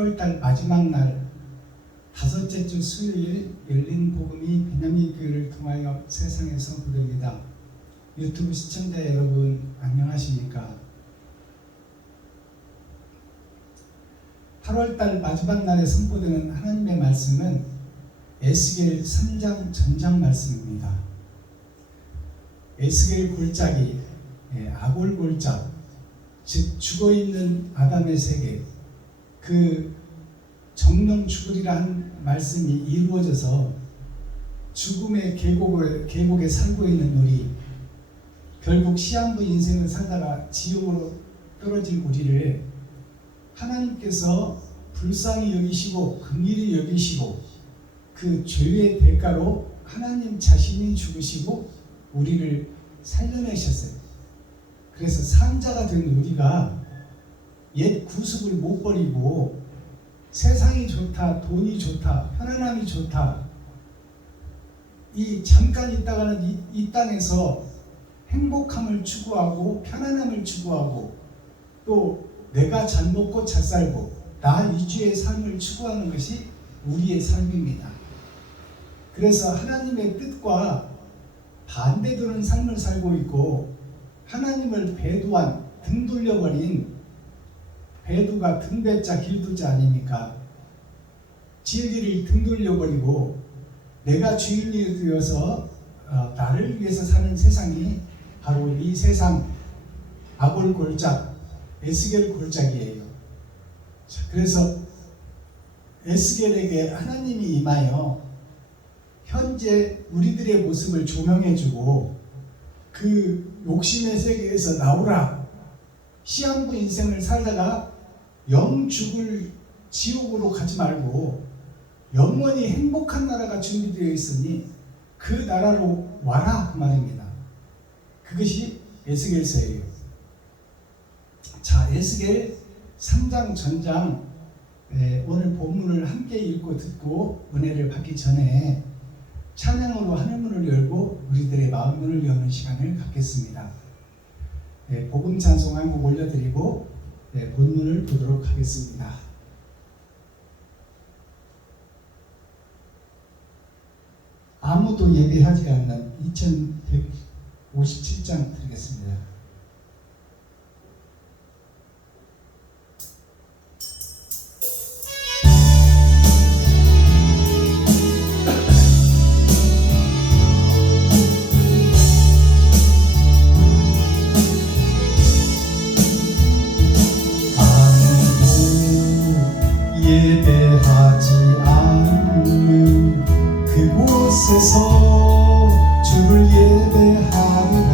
8월달 마지막 날 다섯째 주 수요일 열린 복음이 베냐민 교회를 통하여 세상에서 부릅니다. 유튜브 시청자 여러분 안녕하십니까? 8월달 마지막 날에 선포되는 하나님의 말씀은 에스겔 3장 전장 말씀입니다. 에스겔 골짜기, 아골 골짜, 즉 죽어있는 아담의 세계, 그 정령 죽으리라는 말씀이 이루어져서 죽음의 계곡에 살고 있는 우리, 결국 시한부 인생을 살다가 지옥으로 떨어질 우리를 하나님께서 불쌍히 여기시고 긍휼히 여기시고 그 죄의 대가로 하나님 자신이 죽으시고 우리를 살려내셨어요. 그래서 산자가 된 우리가 옛 구습을 못 버리고 세상이 좋다, 돈이 좋다, 편안함이 좋다, 이 잠깐 있다가는 이 땅에서 행복함을 추구하고 편안함을 추구하고 또 내가 잘 먹고 잘 살고 나 위주의 삶을 추구하는 것이 우리의 삶입니다. 그래서 하나님의 뜻과 반대되는 삶을 살고 있고 하나님을 배두한, 등 돌려버린 배두가 등배자 길두자 아닙니까? 진리를 등 돌려버리고 내가 주인이 되어서 나를 위해서 사는 세상이 바로 이 세상 아골 골짝, 에스겔 골짜기예요. 그래서 에스겔에게 하나님이 임하여 현재 우리들의 모습을 조명해주고 그 욕심의 세계에서 나오라, 시한부 인생을 살다가 영 죽을 지옥으로 가지 말고 영원히 행복한 나라가 준비되어 있으니 그 나라로 와라 그 말입니다. 그것이 에스겔서예요. 자, 에스겔 3장 전장, 오늘 본문을 함께 읽고 듣고 은혜를 받기 전에 찬양으로 하늘문을 열고 우리들의 마음문을 여는 시간을 갖겠습니다. 복음 찬송 한 곡 올려드리고 본문을 보도록 하겠습니다. 아무도 예배하지 않는 2157장 드리겠습니다. 예배하지 않는 그곳에서 주를 예배하리라.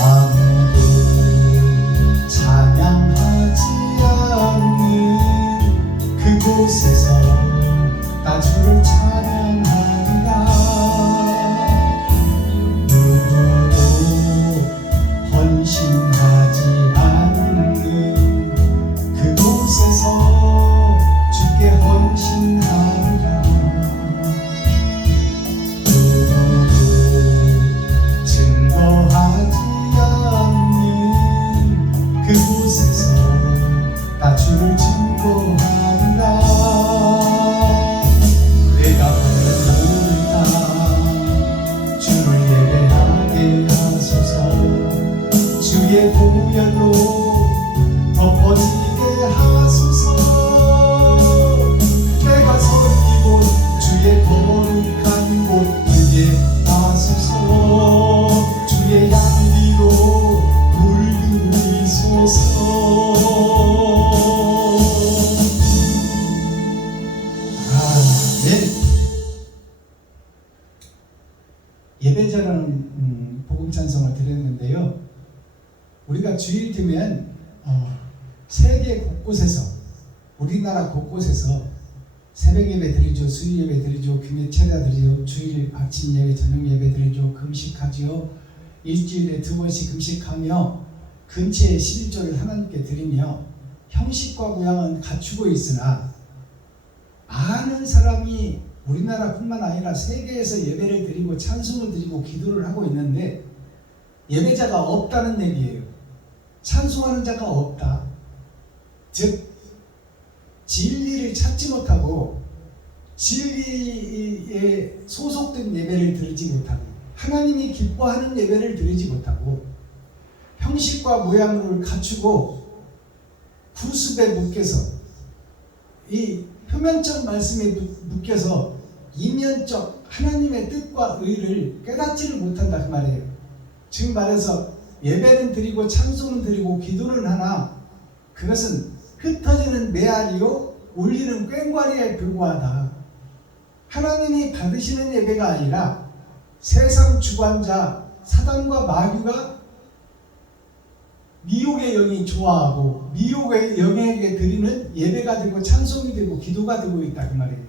아무도 찬양하지 않는 그곳에서 나 주를 찬양하리라. 누구도 헌신하지 않는 그곳에서 주께 헌신하리라. 누구도 증거하지 않는 그곳에서 나 주를 증거하리라. 내가 받는 모든 땅 주를 예배하게 하소서. 주의 보혈로 덮어지게 하소서. 내가 선 이곳 주의 거룩한 곳 되게 하소서. 주의 양비로 물들이소서. 아멘. 예배자라는 복음 찬송을 드렸는데요. 우리가 주일 되면 세계 곳곳에서, 우리나라 곳곳에서 새벽 예배 드리죠, 수요 예배 드리죠, 금요 철야 드리죠, 주일 아침 예배, 저녁 예배 드리죠, 금식하지요. 일주일에 2번씩 금식하며 근처에 11조를 하나님께 드리며 형식과 모양은 갖추고 있으나 많은 사람이 우리나라뿐만 아니라 세계에서 예배를 드리고 찬송을 드리고 기도를 하고 있는데 예배자가 없다는 얘기예요. 찬송하는 자가 없다. 즉 진리를 찾지 못하고 진리에 소속된 예배를 드리지 못하고 하나님이 기뻐하는 예배를 드리지 못하고 형식과 모양을 갖추고 구습에 묶여서 이 표면적 말씀에 묶여서 이면적 하나님의 뜻과 의를 깨닫지를 못한다 그 말이에요. 즉 말해서 예배는 드리고 찬송은 드리고 기도는 하나 그것은 흩어지는 메아리요 울리는 꽹과리에 불과하다. 하나님이 받으시는 예배가 아니라 세상 주관자 사단과 마귀가 미혹의 영이 좋아하고 미혹의 영에게 드리는 예배가 되고 찬송이 되고 기도가 되고 있다 그 말이에요.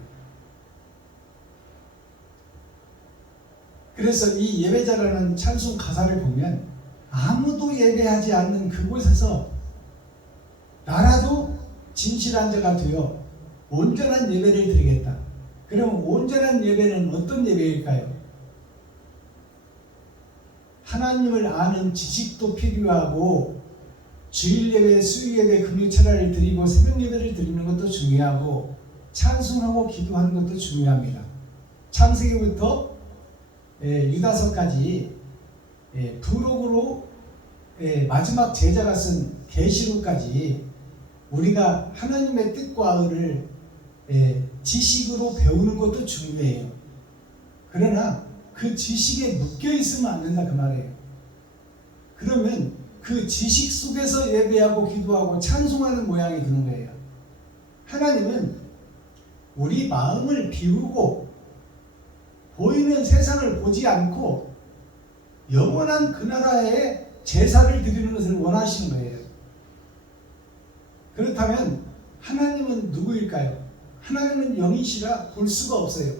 그래서 이 예배자라는 찬송 가사를 보면 아무도 예배하지 않는 그곳에서 나라도 진실한 자가 되어 온전한 예배를 드리겠다. 그럼 온전한 예배는 어떤 예배일까요? 하나님을 아는 지식도 필요하고 주일 예배, 수요 예배, 금요 철야를 드리고 새벽 예배를 드리는 것도 중요하고 찬송하고 기도하는 것도 중요합니다. 창세기부터 유다서까지 부록으로 마지막 제자가 쓴 계시록까지 우리가 하나님의 뜻과 의를 지식으로 배우는 것도 중요해요. 그러나 그 지식에 묶여 있으면 안 된다 그 말이에요. 그러면 그 지식 속에서 예배하고 기도하고 찬송하는 모양이 되는 거예요. 하나님은 우리 마음을 비우고 보이는 세상을 보지 않고 영원한 그 나라에 제사를 드리는 것을 원하시는 거예요. 그렇다면 하나님은 누구일까요? 하나님은 영이시라 볼 수가 없어요.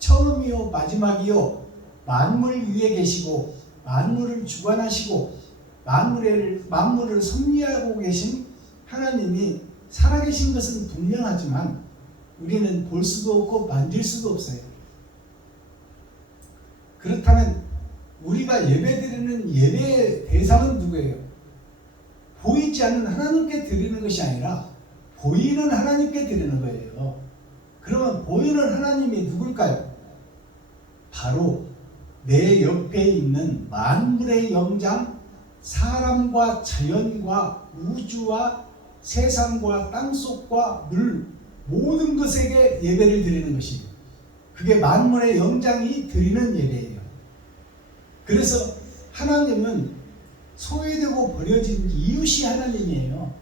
처음이요 마지막이요 만물 위에 계시고 만물을 주관하시고 만물을 섭리하고 계신 하나님이 살아계신 것은 분명하지만 우리는 볼 수도 없고 만질 수도 없어요. 그렇다면 우리가 예배드리는 예배의 대상은 누구예요? 보이지 않는 하나님께 드리는 것이 아니라 보이는 하나님께 드리는 거예요. 그러면 보이는 하나님이 누굴까요? 바로 내 옆에 있는 만물의 영장, 사람과 자연과 우주와 세상과 땅속과 물 모든 것에게 예배를 드리는 것이에요. 그게 만물의 영장이 드리는 예배예요. 그래서 하나님은 소외되고 버려진 이웃이 하나님이에요.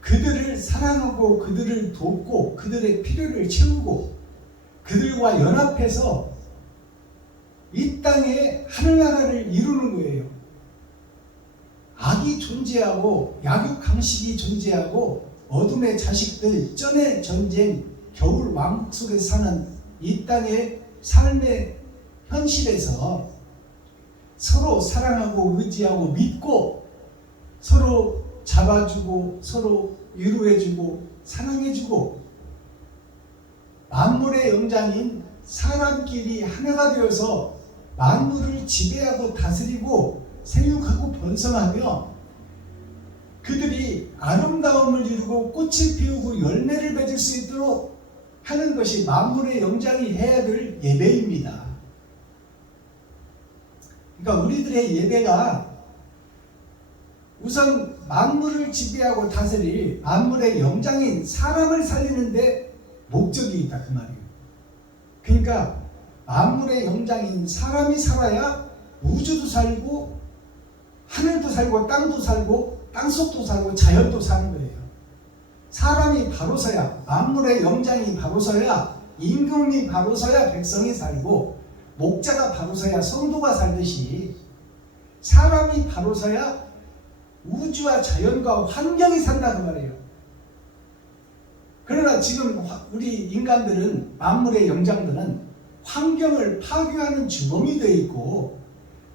그들을 사랑하고 그들을 돕고 그들의 필요를 채우고 그들과 연합해서 이 땅에 하늘나라를 이루는 거예요. 악이 존재하고 약육강식이 존재하고 어둠의 자식들, 쩐의 전쟁, 겨울 왕국 속에 사는 이 땅의 삶의 현실에서 서로 사랑하고 의지하고 믿고 서로 잡아주고 서로 위로해주고 사랑해주고 만물의 영장인 사람끼리 하나가 되어서 만물을 지배하고 다스리고 생육하고 번성하며 그들이 아름다움을 이루고 꽃을 피우고 열매를 맺을 수 있도록 하는 것이 만물의 영장이 해야 될 예배입니다. 그러니까 우리들의 예배가 우선 만물을 지배하고 다스릴 만물의 영장인 사람을 살리는데 목적이 있다 그 말이에요. 그러니까 만물의 영장인 사람이 살아야 우주도 살고 하늘도 살고 땅도 살고 땅속도 살고 자연도 사는 거예요. 사람이 바로 서야 만물의 영장이 바로 서야 임금이 바로 서야 백성이 살고 목자가 바로 서야 성도가 살듯이 사람이 바로 서야 우주와 자연과 환경이 산다 그 말이에요. 그러나 지금 우리 인간들은 만물의 영장들은 환경을 파괴하는 주범이 되어 있고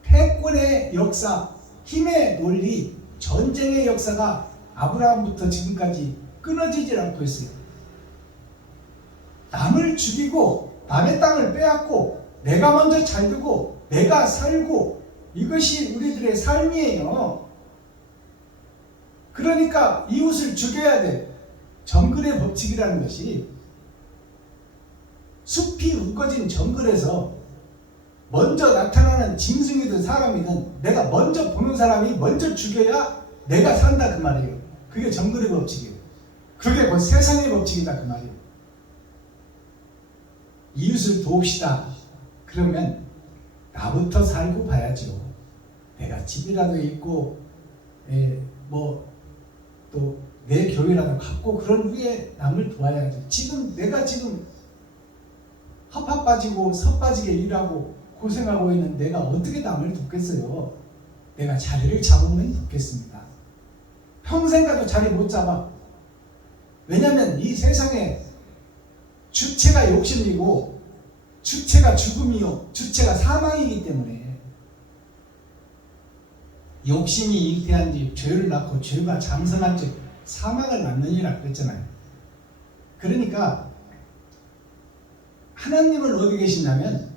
패권의 역사, 힘의 논리, 전쟁의 역사가 아브라함부터 지금까지 끊어지질 않고 있어요. 남을 죽이고 남의 땅을 빼앗고 내가 먼저 잘 되고 내가 살고 이것이 우리들의 삶이에요. 그러니까 이웃을 죽여야 돼. 정글의 법칙이라는 것이 숲이 우거진 정글에서 먼저 나타나는 짐승이든 사람이든 내가 먼저 보는 사람이 먼저 죽여야 내가 산다 그 말이에요. 그게 정글의 법칙이에요. 그게 곧 세상의 법칙이다 그 말이에요. 이웃을 도웁시다. 그러면 나부터 살고 봐야죠. 내가 집이라도 있고 뭐 또 내 교회라도 갖고 그런 후에 남을 도와야지. 내가 지금 허파 빠지고 서 빠지게 일하고 고생하고 있는 내가 어떻게 남을 돕겠어요? 내가 자리를 잡으면 돕겠습니다. 평생 가도 자리 못 잡아. 왜냐하면 이 세상에 주체가 욕심이고 주체가 죽음이요 주체가 사망이기 때문에 욕심이 잉태한 뒤 죄를 낳고 죄가 장성한 즉 사망을 낳느니라 그랬잖아요. 그러니까 하나님은 어디 계시냐면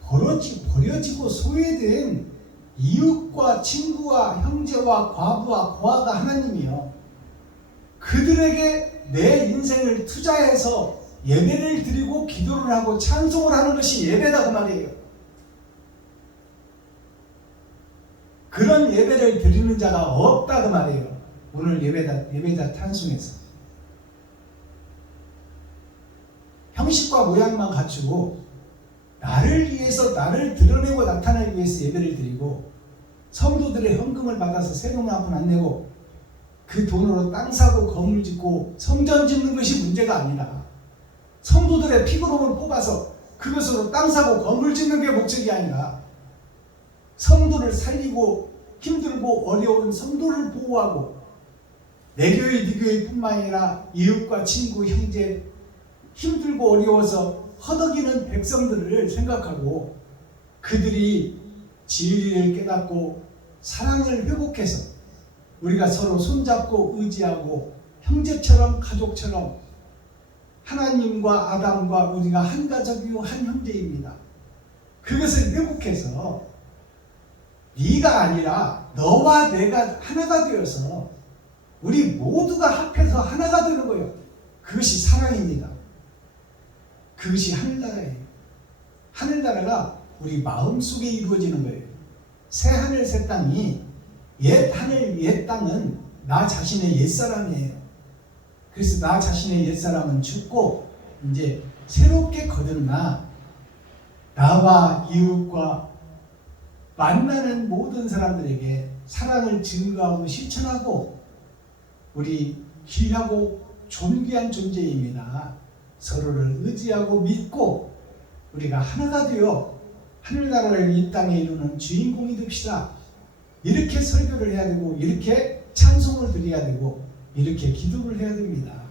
버려지고 소외된 이웃과 친구와 형제와 과부와 고아가 하나님이요. 그들에게 내 인생을 투자해서 예배를 드리고 기도를 하고 찬송을 하는 것이 예배다 그 말이에요. 그런 예배를 드리는 자가 없다 그 말이에요. 오늘 예배자 찬송에서 형식과 모양만 갖추고 나를 위해서 나를 드러내고 나타내기 위해서 예배를 드리고 성도들의 헌금을 받아서 세금 한 푼 안 내고 그 돈으로 땅 사고 건물 짓고 성전 짓는 것이 문제가 아니라 성도들의 피그룹을 뽑아서 그것으로 땅 사고 건물 짓는 게 목적이 아니라 성도를 살리고 힘들고 어려운 성도를 보호하고 내 교회 네 교회뿐만 아니라 이웃과 친구 형제 힘들고 어려워서 허덕이는 백성들을 생각하고 그들이 진리를 깨닫고 사랑을 회복해서 우리가 서로 손잡고 의지하고 형제처럼 가족처럼 하나님과 아담과 우리가 한 가족이요 한 형제입니다. 그것을 회복해서 네가 아니라 너와 내가 하나가 되어서 우리 모두가 합해서 하나가 되는 거예요. 그것이 사랑입니다. 그것이 하늘나라예요. 하늘나라가 우리 마음속에 이루어지는 거예요. 새 하늘 새 땅이 옛 하늘 옛 땅은 나 자신의 옛사람이에요. 그래서 나 자신의 옛사람은 죽고 이제 새롭게 거듭나 나와 이웃과 만나는 모든 사람들에게 사랑을 증거하고 실천하고 우리 귀하고 존귀한 존재입니다. 서로를 의지하고 믿고 우리가 하나가 되어 하늘나라를 이 땅에 이루는 주인공이 됩시다. 이렇게 설교를 해야 되고 이렇게 찬송을 드려야 되고 이렇게 기도를 해야 됩니다.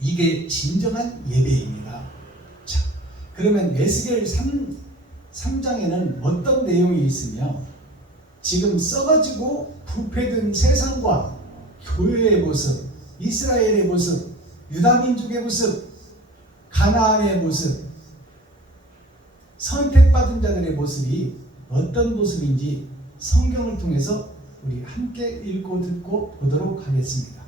이게 진정한 예배입니다. 자, 그러면 에스겔 3장에는 어떤 내용이 있으며 지금 썩어지고 부패된 세상과 교회의 모습, 이스라엘의 모습, 유다민족의 모습, 가나안의 모습, 선택받은 자들의 모습이 어떤 모습인지 성경을 통해서 우리 함께 읽고 듣고 보도록 하겠습니다.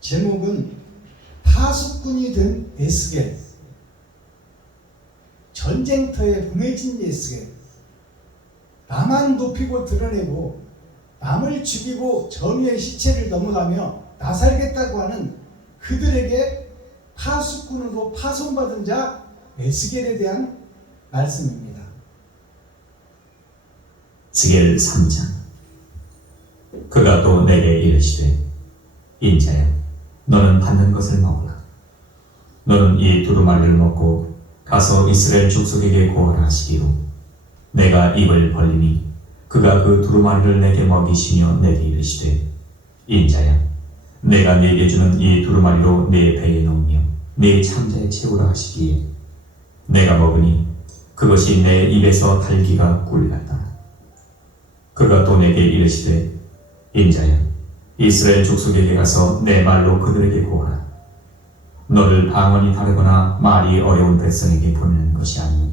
제목은 파수꾼이 된 에스겔, 전쟁터에 보내진 에스겔, 나만 높이고 드러내고 남을 죽이고 정의의 시체를 넘어가며 나살겠다고 하는 그들에게 파수꾼으로 파송받은 자 에스겔에 대한 말씀입니다. 에스겔 3장. 그가 또 내게 이르시되 인자야 너는 받는 것을 먹으라. 너는 이 두루마리를 먹고 가서 이스라엘 족속에게 고하라 하시기로 내가 입을 벌리니 그가 그 두루마리를 내게 먹이시며 내게 이르시되 인자야 내가 네게 주는 이 두루마리로 네 배에 넣으며 네 창자에 채우라 하시기에 내가 먹으니 그것이 내 입에서 달기가 꿀같다. 그가 또 내게 이르시되 인자야 이스라엘 족속에게 가서 내 말로 그들에게 고하라. 너를 방언이 다르거나 말이 어려운 백성에게 보내는 것이 아니오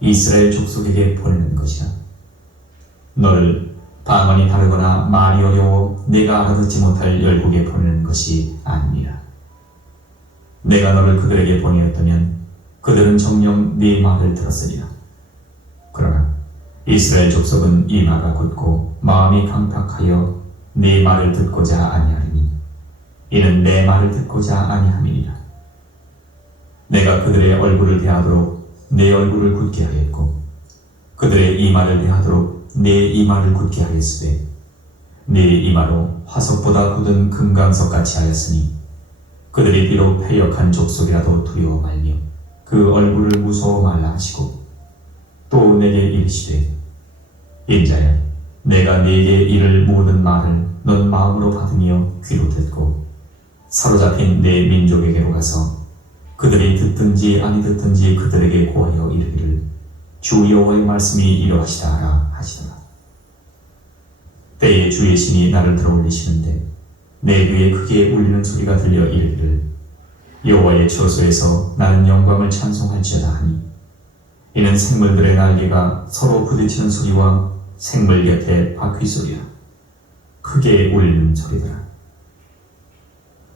이스라엘 족속에게 보내는 것이라. 너를 방언이 다르거나 말이 어려워 내가 알아듣지 못할 열국에 보내는 것이 아니니라. 내가 너를 그들에게 보내었다면 그들은 정녕 네 말을 들었으리라. 그러나 이스라엘 족속은 이마가 굳고 마음이 강팍하여 네 말을 듣고자 아니하리니 이는 내 말을 듣고자 아니함이니라. 내가 그들의 얼굴을 대하도록 내 얼굴을 굳게 하였고 그들의 이마를 대하도록 내 이마를 굳게 하였으되 네 이마로 화석보다 굳은 금강석같이 하였으니 그들이 비록 패역한 족속이라도 두려워 말며 그 얼굴을 무서워 말라 하시고 또 내게 이르시되 인자야 내가 네게 이를 모든 말을 넌 마음으로 받으며 귀로 듣고 사로잡힌 내 민족에게로 가서 그들이 듣든지 아니 듣든지 그들에게 고하여 이르기를 주 여호와의 말씀이 이러하시다 하라 하시더라. 때에 주의 신이 나를 들어올리시는데 내 귀에 크게 울리는 소리가 들려 이르기를 여호와의 처소에서 나는 영광을 찬송할지어다 하니 이는 생물들의 날개가 서로 부딪히는 소리와 생물 곁에 바퀴 소리야. 크게 울리는 소리더라.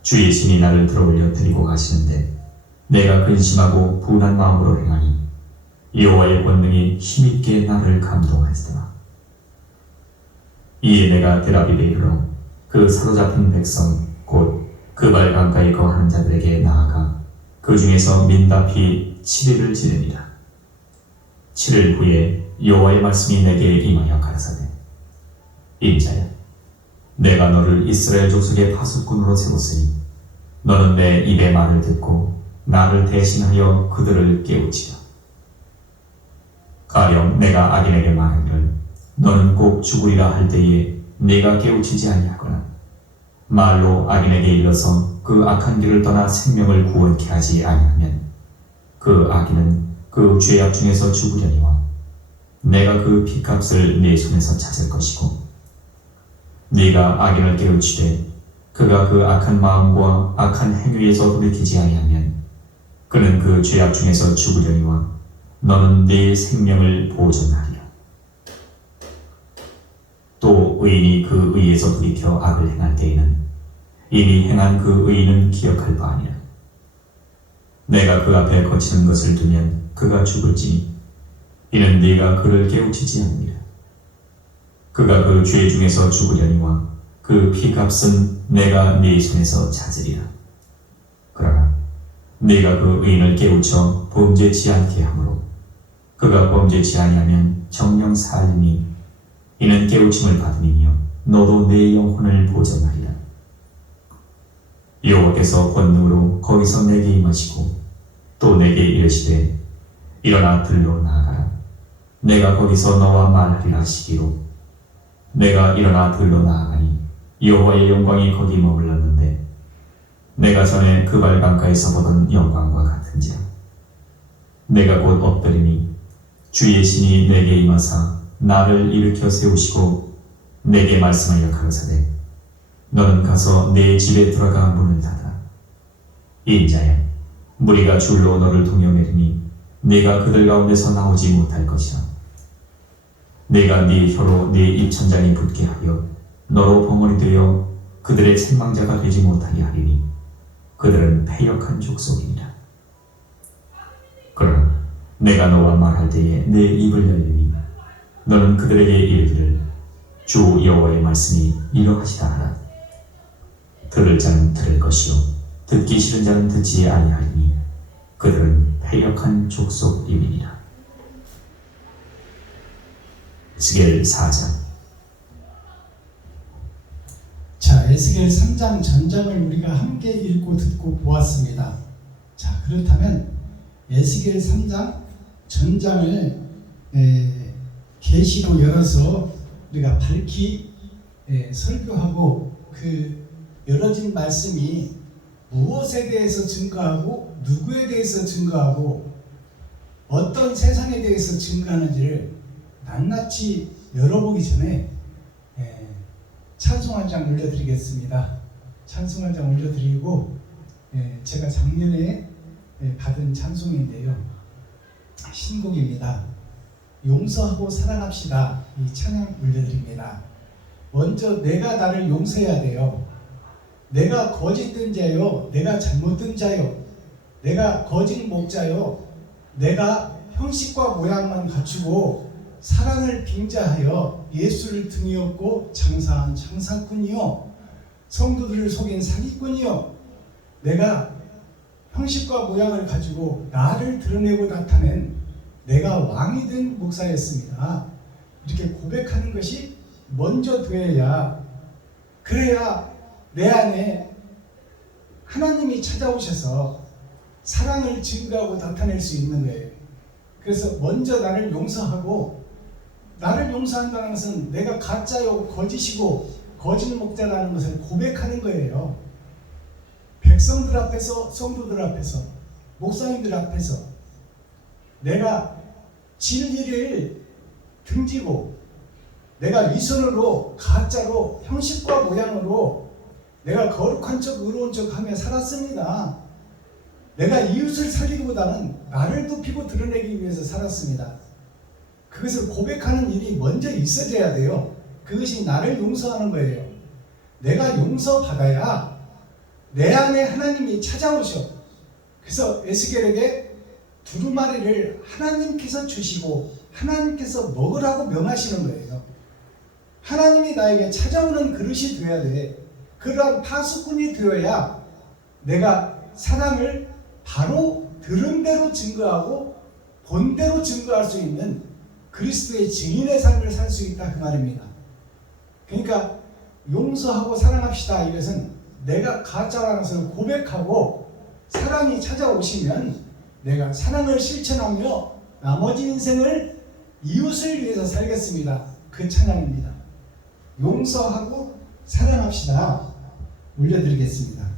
주의 신이 나를 들어올려 드리고 가시는데 내가 근심하고 분한 마음으로 행하니 여호와의 권능이 힘있게 나를 감동하시더라. 이에 내가 데라비에 이르러 그 사로잡힌 백성 곧 그발 강가에 거하는 자들에게 나아가 그 중에서 민다피 7일을 지냅니다. 7일 후에 여호와의 말씀이 내게 임하여 가라사대 인자야 내가 너를 이스라엘 족속의 파수꾼으로 세웠으니 너는 내 입의 말을 듣고 나를 대신하여 그들을 깨우치라. 가령 내가 악인에게 말하기를 너는 꼭 죽으리라 할 때에 네가 깨우치지 아니하거나 말로 악인에게 일러서 그 악한 길을 떠나 생명을 구원케 하지 아니하면 그 악인은 그 죄악 중에서 죽으려니와 내가 그 핏값을 네 손에서 찾을 것이고 네가 악인을 깨우치되 그가 그 악한 마음과 악한 행위에서 돌이키지 아니하면 그는 그 죄악 중에서 죽으려니와 너는 네 생명을 보존하리라. 또 의인이 그 의에서 돌이켜 악을 행할 때에는 이미 행한 그 의인은 기억할 바 아니라 내가 그 앞에 거치는 것을 두면 그가 죽을지니 이는 네가 그를 깨우치지 않으리라. 그가 그 죄 중에서 죽으려니와 그 피값은 내가 네 손에서 찾으리라. 그러나 네가 그 의인을 깨우쳐 범죄치 않게 하므로 그가 범죄치 아니하면 정령 살리니 이는 깨우침을 받음이며 너도 내 영혼을 보존하리라. 여호와께서 권능으로 거기서 내게 임하시고 또 내게 이르시되 일어나 들로 나아가라. 내가 거기서 너와 말하리라 하시기로 내가 일어나 들로 나아가니 여호와의 영광이 거기 머물렀는데 내가 전에 그발 강가에서 보던 영광과 같은지라. 내가 곧 엎드리니 주의 신이 내게 임하사 나를 일으켜 세우시고 내게 말씀하여 가로사대 너는 가서 내 집에 들어가 문을 닫아. 인자야 무리가 줄로 너를 동여매리니 네가 그들 가운데서 나오지 못할 것이라. 내가 네 혀로 네 입천장이 붙게 하여 너로 벙어리 되어 그들의 책망자가 되지 못하게 하리니 그들은 패역한 족속이니라. 그러나 내가 너와 말할 때에 내 입을 열리니 너는 그들에게 이르기를 주 여호와의 말씀이 이러하시다 하라. 들을 자는 들을 것이요 듣기 싫은 자는 듣지 아니하리니 그들은 패역한 족속임이니라. 에스겔 4장. 자, 에스겔 3장 전장을 우리가 함께 읽고 듣고 보았습니다. 자, 그렇다면 에스겔 3장 전장을 계시로 열어서 우리가 밝히 설교하고 그 열어진 말씀이 무엇에 대해서 증거하고 누구에 대해서 증거하고 어떤 세상에 대해서 증거하는지를 낱낱이 열어보기 전에 찬송 한 장 올려드리겠습니다. 찬송 한 장 올려드리고 제가 작년에 받은 찬송인데요. 신곡입니다. 용서하고 사랑합시다. 이 찬양 올려드립니다. 먼저 내가 나를 용서해야 돼요. 내가 거짓된 자요, 내가 잘못된 자요, 내가 거짓 목자요, 내가 형식과 모양만 갖추고 사랑을 빙자하여 예수를 등에 업고 장사한 장사꾼이요, 성도들을 속인 사기꾼이요, 내가 형식과 모양을 가지고 나를 드러내고 나타낸 내가 왕이 된 목사였습니다. 이렇게 고백하는 것이 먼저 되어야, 그래야 내 안에 하나님이 찾아오셔서 사랑을 증거하고 나타낼 수 있는 거예요. 그래서 먼저 나를 용서하고, 나를 용서한다는 것은 내가 가짜요, 거짓이고 거짓 목자라는 것을 고백하는 거예요. 백성들 앞에서, 성도들 앞에서, 목사님들 앞에서 내가 진리를 등지고, 내가 위선으로, 가짜로, 형식과 모양으로 내가 거룩한 척, 의로운 척 하며 살았습니다. 내가 이웃을 살리기보다는 나를 높이고 드러내기 위해서 살았습니다. 그것을 고백하는 일이 먼저 있어져야 돼요. 그것이 나를 용서하는 거예요. 내가 용서받아야 내 안에 하나님이 찾아오셔. 그래서 에스겔에게 두루마리를 하나님께서 주시고 하나님께서 먹으라고 명하시는 거예요. 하나님이 나에게 찾아오는 그릇이 되어야 돼. 그러한 파수꾼이 되어야 내가 사랑을 바로 들은 대로 증거하고 본 대로 증거할 수 있는 그리스도의 증인의 삶을 살 수 있다, 그 말입니다. 그러니까 용서하고 사랑합시다, 이것은 내가 가짜라는 것을 고백하고 사랑이 찾아오시면 내가 사랑을 실천하며 나머지 인생을 이웃을 위해서 살겠습니다. 그 찬양입니다. 용서하고 사랑합시다. 올려드리겠습니다.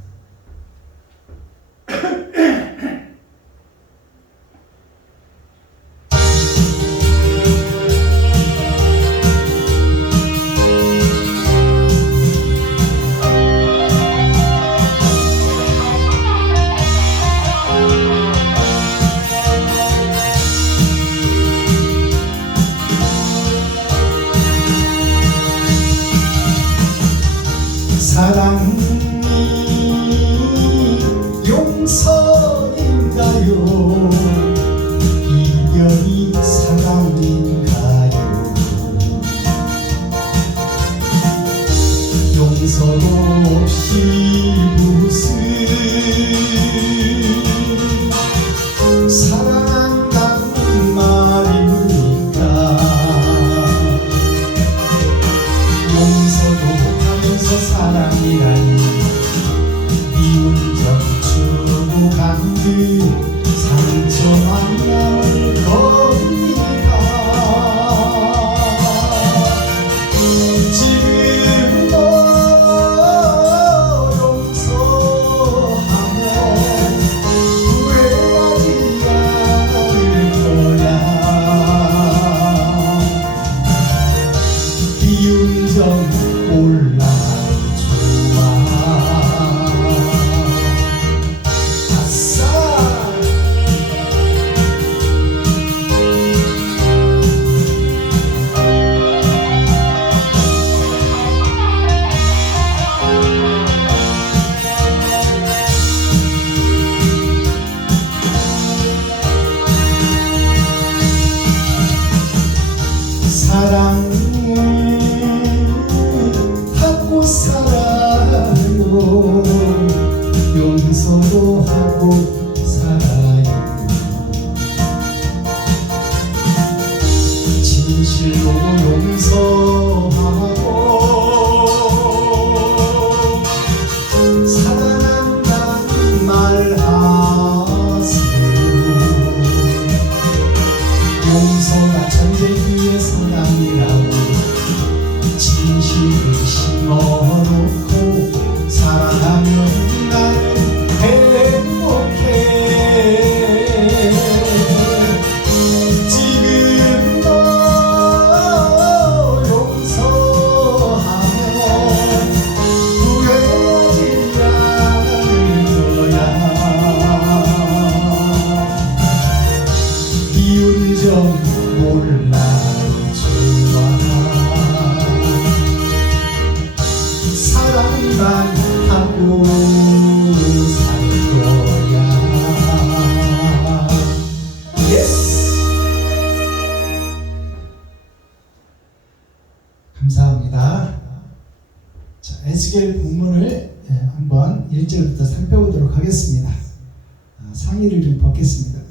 사랑이 용서인가요? 이별이 사랑인가요? 용서도 없이 무슨 사랑한다는 말입니까? 용서도 하면서 사랑이라니 미운 점 주고 간 그 상처만 남을 겁니다. 지금도 용서하면 후회하지 않을 거야. 미운 점 몰라 좋아. 아싸. 사랑을 하고 살아요. 용서도 하고 살아요. 진실로 용서하고 사랑한다는 말 하세요. 용서가 전쟁기의 사랑이라고 진실을 심어놓고 사랑하면 나는 행복해. 지금도 용서하면 후회하지 않을 거야. 미운 평안하고 살 거야. 예스! 감사합니다. 자, 에스겔 본문을 한번 1절부터 살펴보도록 하겠습니다. 상의를 좀 벗겠습니다.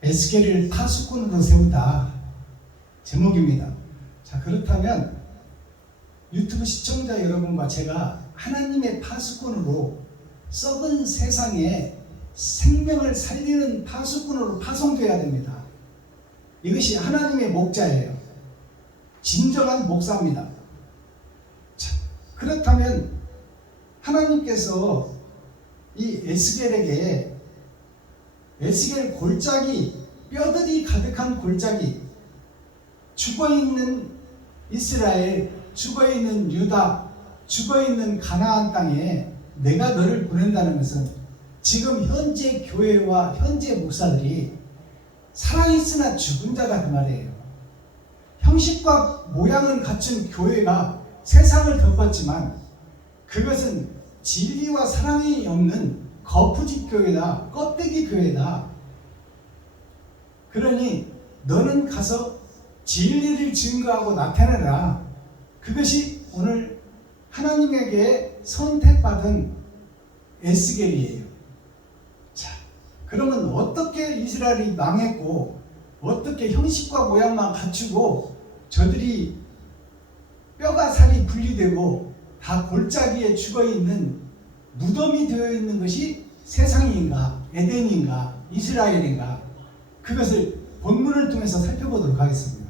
에스겔을 파수꾼으로 세우다 제목입니다. 자, 그렇다면 유튜브 시청자 여러분과 제가 하나님의 파수꾼으로 썩은 세상에 생명을 살리는 파수꾼으로 파송되어야 됩니다. 이것이 하나님의 목자예요. 진정한 목사입니다. 자, 그렇다면 하나님께서 이 에스겔에게 에스겔 골짜기, 뼈들이 가득한 골짜기, 죽어있는 이스라엘, 죽어있는 유다, 죽어있는 가나안 땅에 내가 너를 보낸다는 것은 지금 현재 교회와 현재 목사들이 살아있으나 죽은 자다 그 말이에요. 형식과 모양은 갖춘 교회가 세상을 덮었지만 그것은 진리와 사랑이 없는 거푸집 교회다. 껍데기 교회다. 그러니 너는 가서 진리를 증거하고 나타내라. 그것이 오늘 하나님에게 선택받은 에스겔이에요. 자, 그러면 어떻게 이스라엘이 망했고 어떻게 형식과 모양만 갖추고 저들이 뼈가 살이 분리되고 다 골짜기에 죽어있는 무덤이 되어 있는 것이 세상인가, 에덴인가, 이스라엘인가, 그것을 본문을 통해서 살펴보도록 하겠습니다.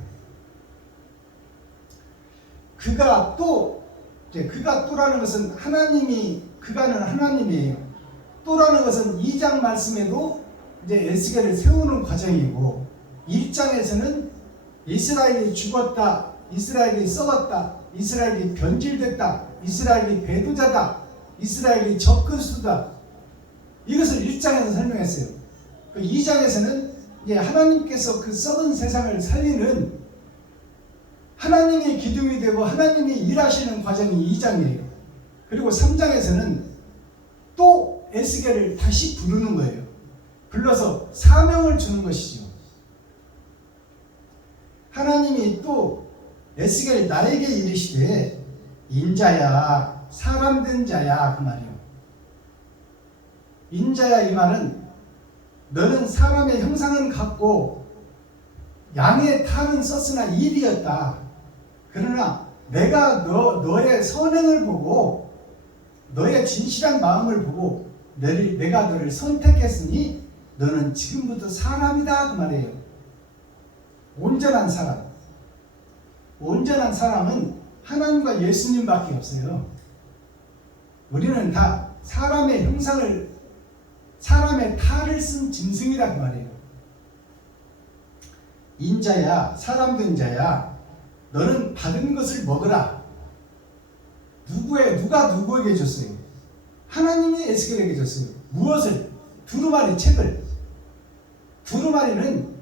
그가 또라는 것은 그가는 하나님이에요. 또라는 것은 2장 말씀에도 이제 에스겔을 세우는 과정이고, 1장에서는 이스라엘이 죽었다, 이스라엘이 썩었다, 이스라엘이 변질됐다, 이스라엘이 배도자다, 이스라엘이 적그리스도다. 이것을 1장에서 설명했어요. 그 2장에서는 이제 하나님께서 그 썩은 세상을 살리는 하나님의 기둥이 되고 하나님이 일하시는 과정이 2장이에요. 그리고 3장에서는 또 에스겔을 다시 부르는 거예요. 불러서 사명을 주는 것이죠. 하나님이 또 에스겔 나에게 이르시되 인자야 사람된 자야 그 말이요. 인자야 이 말은 너는 사람의 형상은 갖고 양의 탈은 썼으나 일이었다. 그러나 내가 너의 선행을 보고 너의 진실한 마음을 보고 내가 너를 선택했으니 너는 지금부터 사람이다 그 말이에요. 온전한 사람. 온전한 사람은 하나님과 예수님밖에 없어요. 우리는 다 사람의 형상을, 사람의 탈을 쓴 짐승이라 그 말이에요. 인자야, 사람된 자야, 너는 받은 것을 먹으라. 누가 누구에게 줬어요? 하나님이 에스겔에게 줬어요. 무엇을? 두루마리 책을. 두루마리는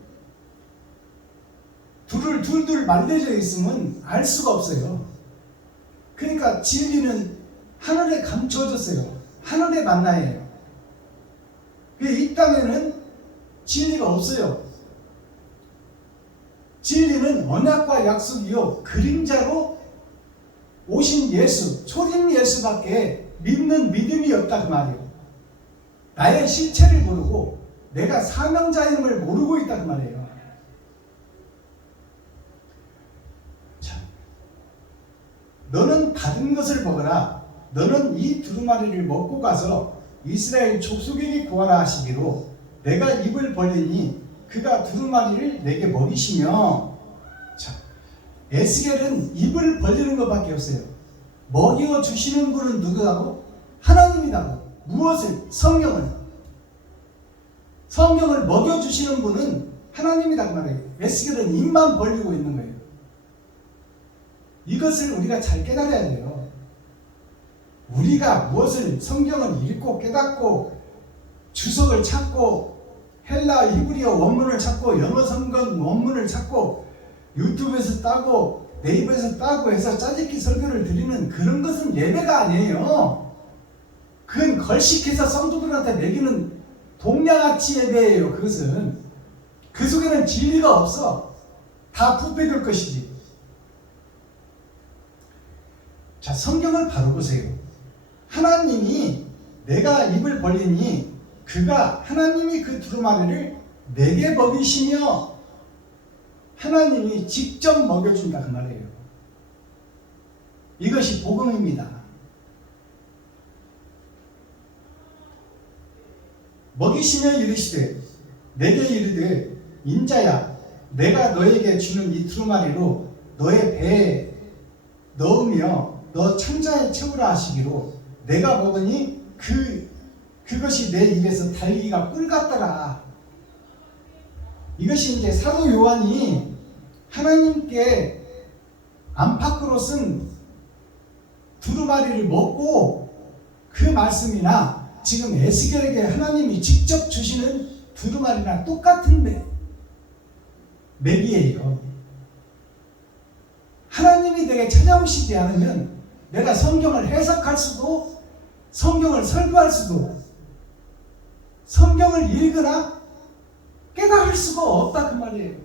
둘을 둘둘 말려져 있으면 알 수가 없어요. 그러니까 진리는 하늘에 감춰졌어요. 하늘의 만나예요. 이 땅에는 진리가 없어요. 진리는 언약과 약속이요 그림자로 오신 예수, 초림 예수밖에 믿는 믿음이 없다 그 말이에요. 나의 실체를 모르고 내가 사명자임을 모르고 있다 그 말이에요. 자, 너는 받은 것을 먹어라. 너는 이 두루마리를 먹고 가서 이스라엘 족속에게 구하라 하시기로 내가 입을 벌리니 그가 두루마리를 내게 먹이시며. 자, 에스겔은 입을 벌리는 것밖에 없어요. 먹여 주시는 분은 누구라고? 하나님이라고. 무엇을? 성경을. 성경을 먹여주시는 분은 하나님이란 말이에요. 에스겔은 입만 벌리고 있는 거예요. 이것을 우리가 잘 깨달아야 돼요. 우리가 무엇을 성경을 읽고 깨닫고 주석을 찾고 헬라 히브리어 원문을 찾고 영어 성경 원문을 찾고 유튜브에서 따고 네이버에서 따고 해서 짜집기 설교를 드리는 그런 것은 예배가 아니에요. 그건 걸식해서 성도들한테 먹이는 동양아치 예배예요. 그것은 그 속에는 진리가 없어. 다 부패될 것이지. 자, 성경을 바로 보세요. 하나님이 내가 입을 벌리니 그가 하나님이 그 두루마리를 내게 먹이시며 하나님이 직접 먹여준다 그 말이에요. 이것이 복음입니다. 먹이시며 이르시되 내게 이르되 인자야 내가 너에게 주는 이 두루마리로 너의 배에 넣으며 너 창자에 채우라 하시기로 내가 먹으니 그것이 내 입에서 달기가 꿀 같더라. 이것이 이제 사도 요한이 하나님께 안팎으로 쓴 두루마리를 먹고 그 말씀이나 지금 에스겔에게 하나님이 직접 주시는 두루마리나 똑같은 맥이에요. 하나님이 내게 찾아오시지 않으면 내가 성경을 해석할 수도 성경을 설교할 수도 성경을 읽으나 깨달을 수가 없다 그 말이에요.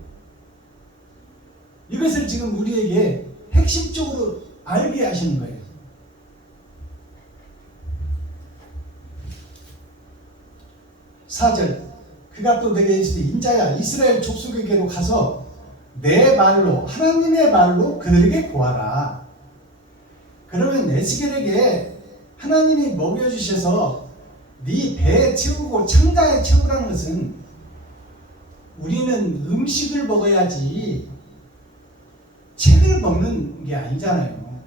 이것을 지금 우리에게 핵심적으로 알게 하시는 거예요. 4절 그가 또 내게 이르시되 인자야 이스라엘 족속에게로 가서 내 말로 하나님의 말로 그들에게 고하라. 그러면 에스겔에게 하나님이 먹여주셔서 네 배에 채우고 창자에 채우라는 것은 우리는 음식을 먹어야지 책을 먹는 게 아니잖아요.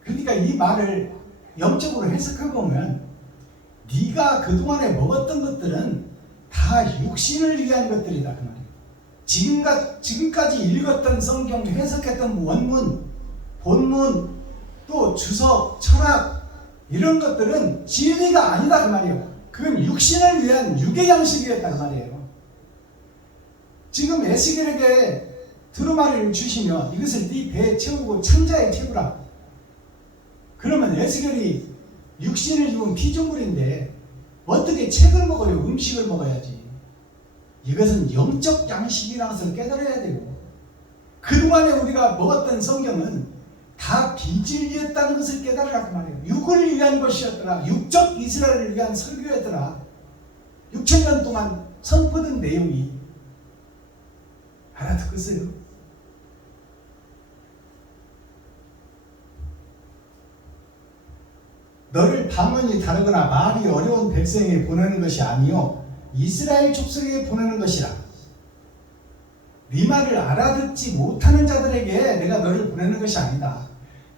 그러니까 이 말을 영적으로 해석해 보면 네가 그동안에 먹었던 것들은 다 육신을 위한 것들이다 그 말이에요. 지금까지 읽었던 성경, 해석했던 원문, 본문, 또 주석, 철학 이런 것들은 진리가 아니다 그 말이에요. 그건 육신을 위한 육의 양식이었다 그 말이에요. 지금 에스겔에게 두루마리를 주시며 이것을 네 배에 채우고 창자에 채우라. 그러면 에스겔이 육신을 입은 피조물인데 어떻게 책을 먹어요? 음식을 먹어야지. 이것은 영적 양식이라는 것을 깨달아야 돼요. 그동안에 우리가 먹었던 성경은 다 비진리였다는 것을 깨달으라 그 말이에요. 육을 위한 것이었더라. 육적 이스라엘을 위한 설교였더라. 6,000년 동안 선포된 내용이 알아듣겠어요? 너를 방언이 다르거나 말이 어려운 백성에게 보내는 것이 아니요 이스라엘 족속에게 보내는 것이라. 네 말을 알아듣지 못하는 자들에게 내가 너를 보내는 것이 아니다.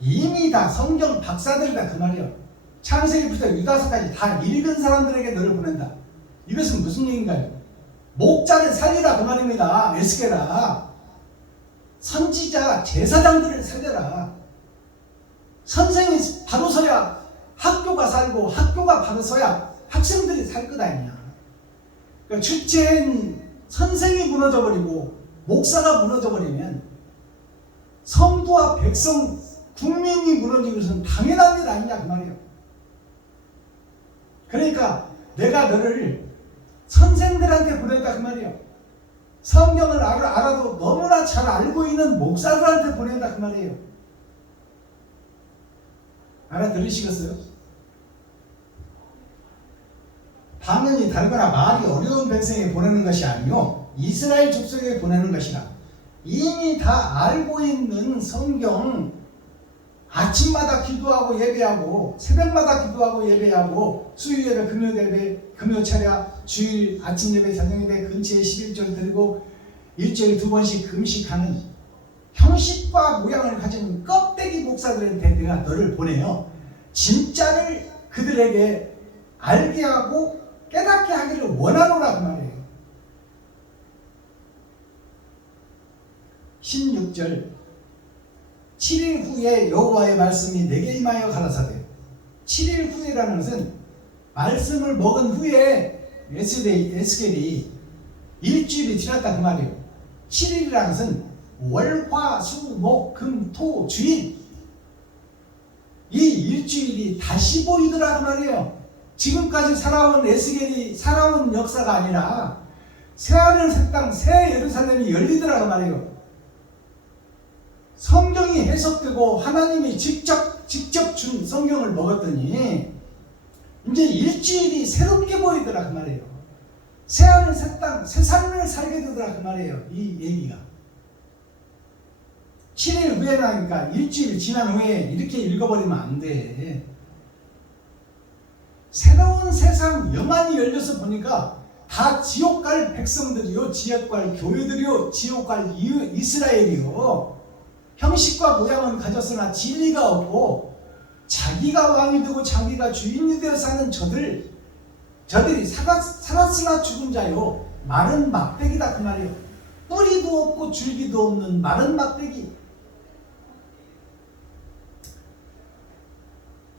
이미 다 성경 박사들이다 그 말이요. 창세기부터 유다서까지 다 읽은 사람들에게 너를 보낸다. 이것은 무슨 얘기인가요? 목자를 살리라 그 말입니다. 에스겔아, 선지자 제사장들을 살려라. 선생이 바로 서야 학교가 살고 학교가 바로 서야 학생들이 살 것 아니냐. 그러니까 주체인 선생이 무너져버리고 목사가 무너져버리면 성도와 백성, 국민이 무너지는 것은 당연한 일 아니냐 그 말이에요. 그러니까 내가 너를 선생들한테 보낸다 그 말이에요. 성경을 알아도 너무나 잘 알고 있는 목사들한테 보낸다 그 말이에요. 알아들으시겠어요? 방언이 다르거나 말이 어려운 백성에게 보내는 것이 아니요 이스라엘 족속에게 보내는 것이라. 이미 다 알고 있는 성경, 아침마다 기도하고 예배하고 새벽마다 기도하고 예배하고 수요일 예배, 금요 예배, 금요 차례, 주일 아침 예배, 저녁 예배 근처에 11절 드리고 일주일에 2번씩 금식하는 형식과 모양을 가진 껍데기 목사들한테 내가 너를 보내요. 진짜를 그들에게 알게 하고 깨닫게 하기를 원하노라 그 말이에요. 16절 7일 후에 여호와의 말씀이 내게 임하여 가라사대. 7일 후에라는 것은 말씀을 먹은 후에 에스겔이 일주일이 지났다 그 말이에요. 7일이라는 것은 월, 화, 수, 목, 금, 토, 주일, 이 일주일이 다시 보이더라 그 말이에요. 지금까지 살아온 에스겔이 살아온 역사가 아니라 새하늘 새 땅 새 예루살렘이 열리더라 그 말이에요. 성경이 해석되고 하나님이 직접 준 성경을 먹었더니 이제 일주일이 새롭게 보이더라 그 말이에요. 새하늘 새 땅 새 삶을 살게 되더라 그 말이에요. 이 얘기가 7일 후에 나니까 일주일 지난 후에 이렇게 읽어버리면 안 돼. 새로운 세상 영안이 열려서 보니까 다 지옥 갈 백성들이요, 지옥 갈 교회들이요, 지옥 갈 이스라엘이요. 형식과 모양은 가졌으나 진리가 없고 자기가 왕이 되고 자기가 주인이 되어 사는 저들이 살았으나 죽은 자요, 마른 막대기다 그 말이에요. 뿌리도 없고 줄기도 없는 마른 막대기.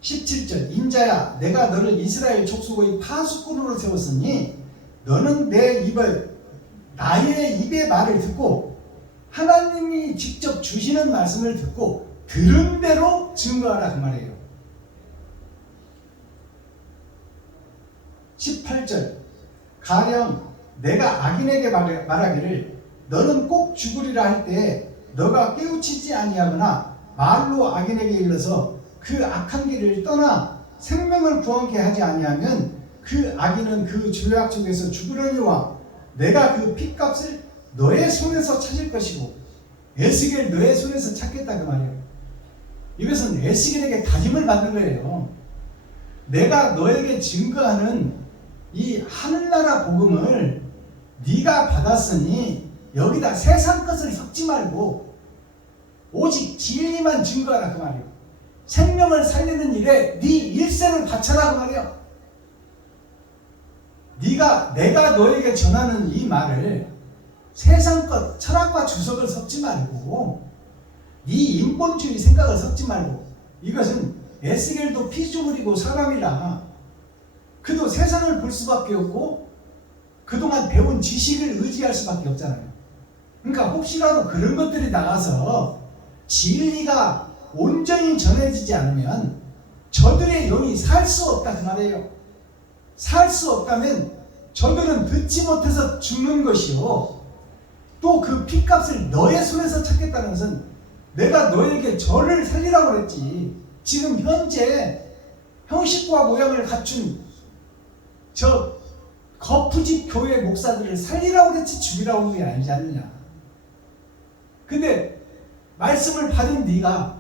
17절 인자야 내가 너를 이스라엘 족속의 파수꾼으로 세웠으니 너는 나의 입의 말을 듣고 하나님이 직접 주시는 말씀을 듣고 들은 대로 증거하라 그 말이에요. 18절 가령 내가 악인에게 말하기를 너는 꼭 죽으리라 할 때 너가 깨우치지 아니하거나 말로 악인에게 일러서 그 악한 길을 떠나 생명을 구원케 하지 아니하면 그 악인은 그 죄악 중에서 죽으려니와 내가 그 핏값을 너의 손에서 찾을 것이고 에스겔 너의 손에서 찾겠다 그 말이에요. 이것은 에스겔에게 다짐을 받는 거예요. 내가 너에게 증거하는 이 하늘나라 복음을 네가 받았으니 여기다 세상 것을 섞지 말고 오직 진리만 증거하라 그 말이에요. 생명을 살리는 일에 네 일생을 바쳐라 그 말이에요. 내가 너에게 전하는 이 말을 세상 것, 철학과 주석을 섞지 말고 네 인본주의 생각을 섞지 말고, 이것은 에스겔도 피조물이고 사람이라 그도 세상을 볼 수밖에 없고 그동안 배운 지식을 의지할 수밖에 없잖아요. 그러니까 혹시라도 그런 것들이 나가서 진리가 온전히 전해지지 않으면 저들의 영이 살 수 없다 그 말이에요. 살 수 없다면 저들은 듣지 못해서 죽는 것이요, 또 그 핏값을 너의 손에서 찾겠다는 것은 내가 너에게 저를 살리라고 그랬지. 지금 현재 형식과 모양을 갖춘 저 거푸집 교회 목사들을 살리라고 그랬지 죽이라고 한 게 아니지 않느냐. 근데 말씀을 받은 네가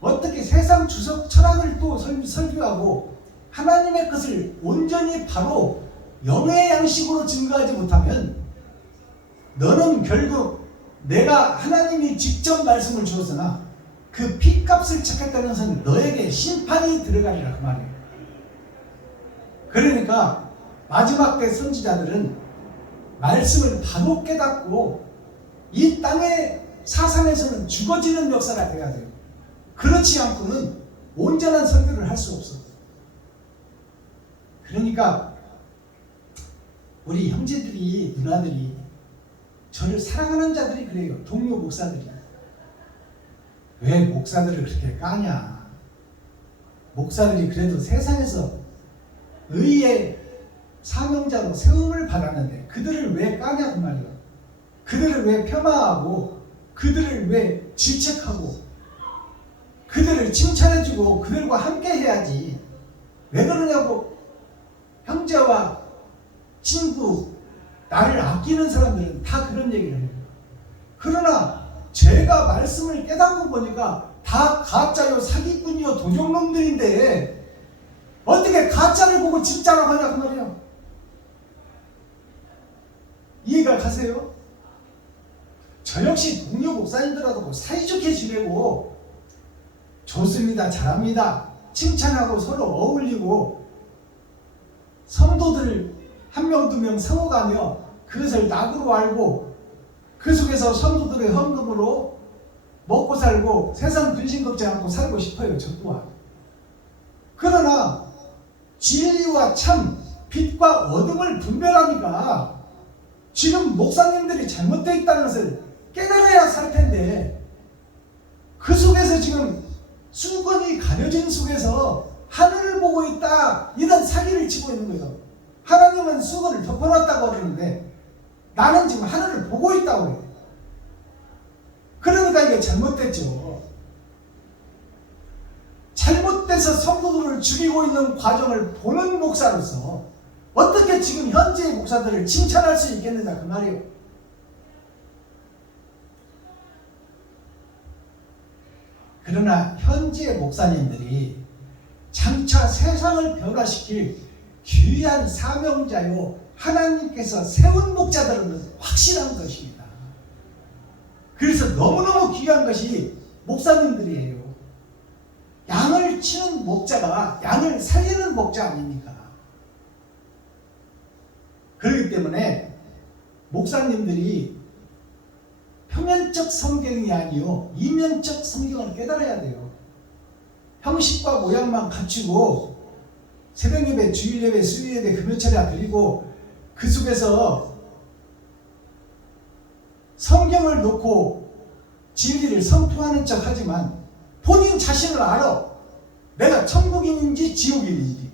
어떻게 세상 주석 철학을 또 설교하고 하나님의 것을 온전히 바로 영의 양식으로 증거하지 못하면 너는 결국 내가 하나님이 직접 말씀을 주었으나 그 핏값을 찾겠다는 것은 너에게 심판이 들어가리라 그 말이에요. 그러니까 마지막 때 선지자들은 말씀을 바로 깨닫고 이 땅의 사상에서는 죽어지는 역사가 돼야 돼요. 그렇지 않고는 온전한 설교를 할 수 없어. 그러니까 우리 형제들이, 누나들이, 저를 사랑하는 자들이 그래요. 동료 목사들이. 왜 목사들을 그렇게 까냐. 목사들이 그래도 세상에서 의의 사명자로 세움을 받았는데 그들을 왜 까냐 그 말이야. 그들을 왜 폄하하고 그들을 왜 질책하고 그들을 칭찬해주고 그들과 함께 해야지. 왜 그러냐고. 형제와 친구, 나를 아끼는 사람들은 다 그런 얘기를 해요. 그러나 제가 말씀을 깨닫고 보니까 다 가짜요, 사기꾼이요, 도적놈들인데 어떻게 가짜를 보고 진짜라고 하냐 그 말이에요. 이해가 가세요? 저 역시 동료 목사님들하고 사이좋게 지내고 좋습니다, 잘합니다, 칭찬하고 서로 어울리고 성도들 한 명 두 명 세워가며 그것을 낙으로 알고 그 속에서 성도들의 헌금으로 먹고 살고 세상 근심 걱정 않고 살고 싶어요. 저 또한. 그러나 진리와 참, 빛과 어둠을 분별하니까 지금 목사님들이 잘못되어 있다는 것을 깨달아야 살 텐데 그 속에서 지금 수건이 가려진 속에서 하늘을 보고 있다 이런 사기를 치고 있는 거예요. 하나님은 수건을 덮어놨다고 그러는데 나는 지금 하늘을 보고 있다고 그래요. 그러니까 이게 잘못됐죠. 잘못돼서 성도들을 죽이고 있는 과정을 보는 목사로서 어떻게 지금 현재의 목사들을 칭찬할 수 있겠느냐 그 말이에요. 그러나 현재 목사님들이 장차 세상을 변화시킬 귀한 사명자요 하나님께서 세운 목자들은 확실한 것입니다. 그래서 너무너무 귀한 것이 목사님들이에요. 양을 치는 목자가 양을 살리는 목자 아닙니까? 그렇기 때문에 목사님들이 표면적 성경이 아니요 이면적 성경을 깨달아야 돼요. 형식과 모양만 갖추고 새벽예배, 주일예배, 수요예배, 금요철야 드리고 그 속에서 성경을 놓고 진리를 선포하는 척 하지만 본인 자신을 알아. 내가 천국인인지 지옥인인지.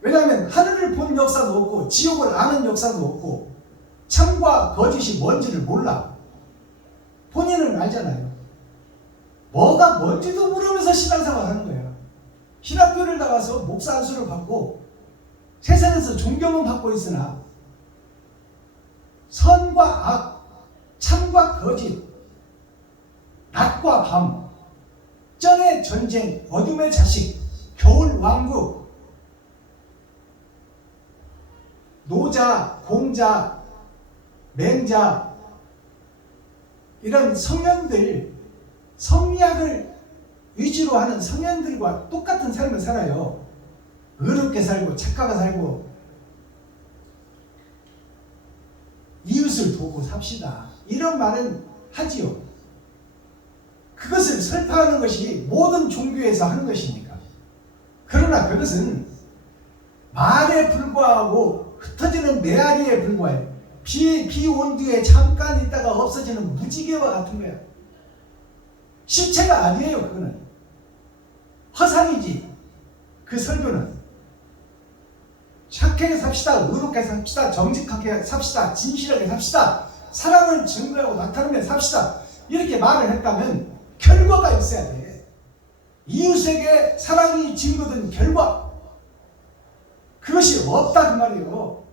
왜냐하면 하늘을 본 역사도 없고 지옥을 아는 역사도 없고 참과 거짓이 뭔지를 몰라. 본인은 알잖아요. 뭐가 뭔지도 모르면서 신앙생활 하는 거야. 신학교를 나가서 목사 안수를 받고 세상에서 존경은 받고 있으나 선과 악, 참과 거짓, 낮과 밤, 전의 전쟁, 어둠의 자식, 겨울 왕국, 노자, 공자, 맹자 이런 성현들, 성리학을 위주로 하는 성현들과 똑같은 삶을 살아요. 의롭게 살고 착하게 살고 이웃을 도우고 삽시다. 이런 말은 하지요. 그것을 설파하는 것이 모든 종교에서 하는 것이니까. 그러나 그것은 말에 불과하고 흩어지는 메아리에 불과해요. 비 온 뒤에 잠깐 있다가 없어지는 무지개와 같은 거야. 실체가 아니에요. 그거는 허상이지. 그 설교는 착하게 삽시다, 의롭게 삽시다, 정직하게 삽시다, 진실하게 삽시다, 사랑을 증거하고 나타내며 삽시다 이렇게 말을 했다면 결과가 있어야 돼. 이웃에게 사랑이 증거된 결과, 그것이 없다 그 말이에요.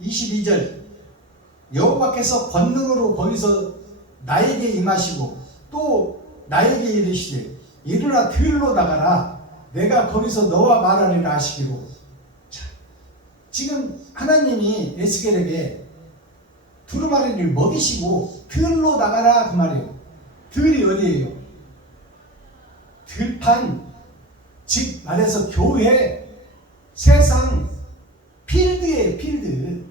22절 여호와께서 권능으로 거기서 나에게 임하시고 또 나에게 이르시되 일어나 들로 나가라 내가 거기서 너와 말하리라 하시기로. 자, 지금 하나님이 에스겔에게 두루마리를 먹이시고 들로 나가라 그 말이에요. 들이 어디예요? 들판, 즉 말해서 교회, 세상, 필드예요. 필드.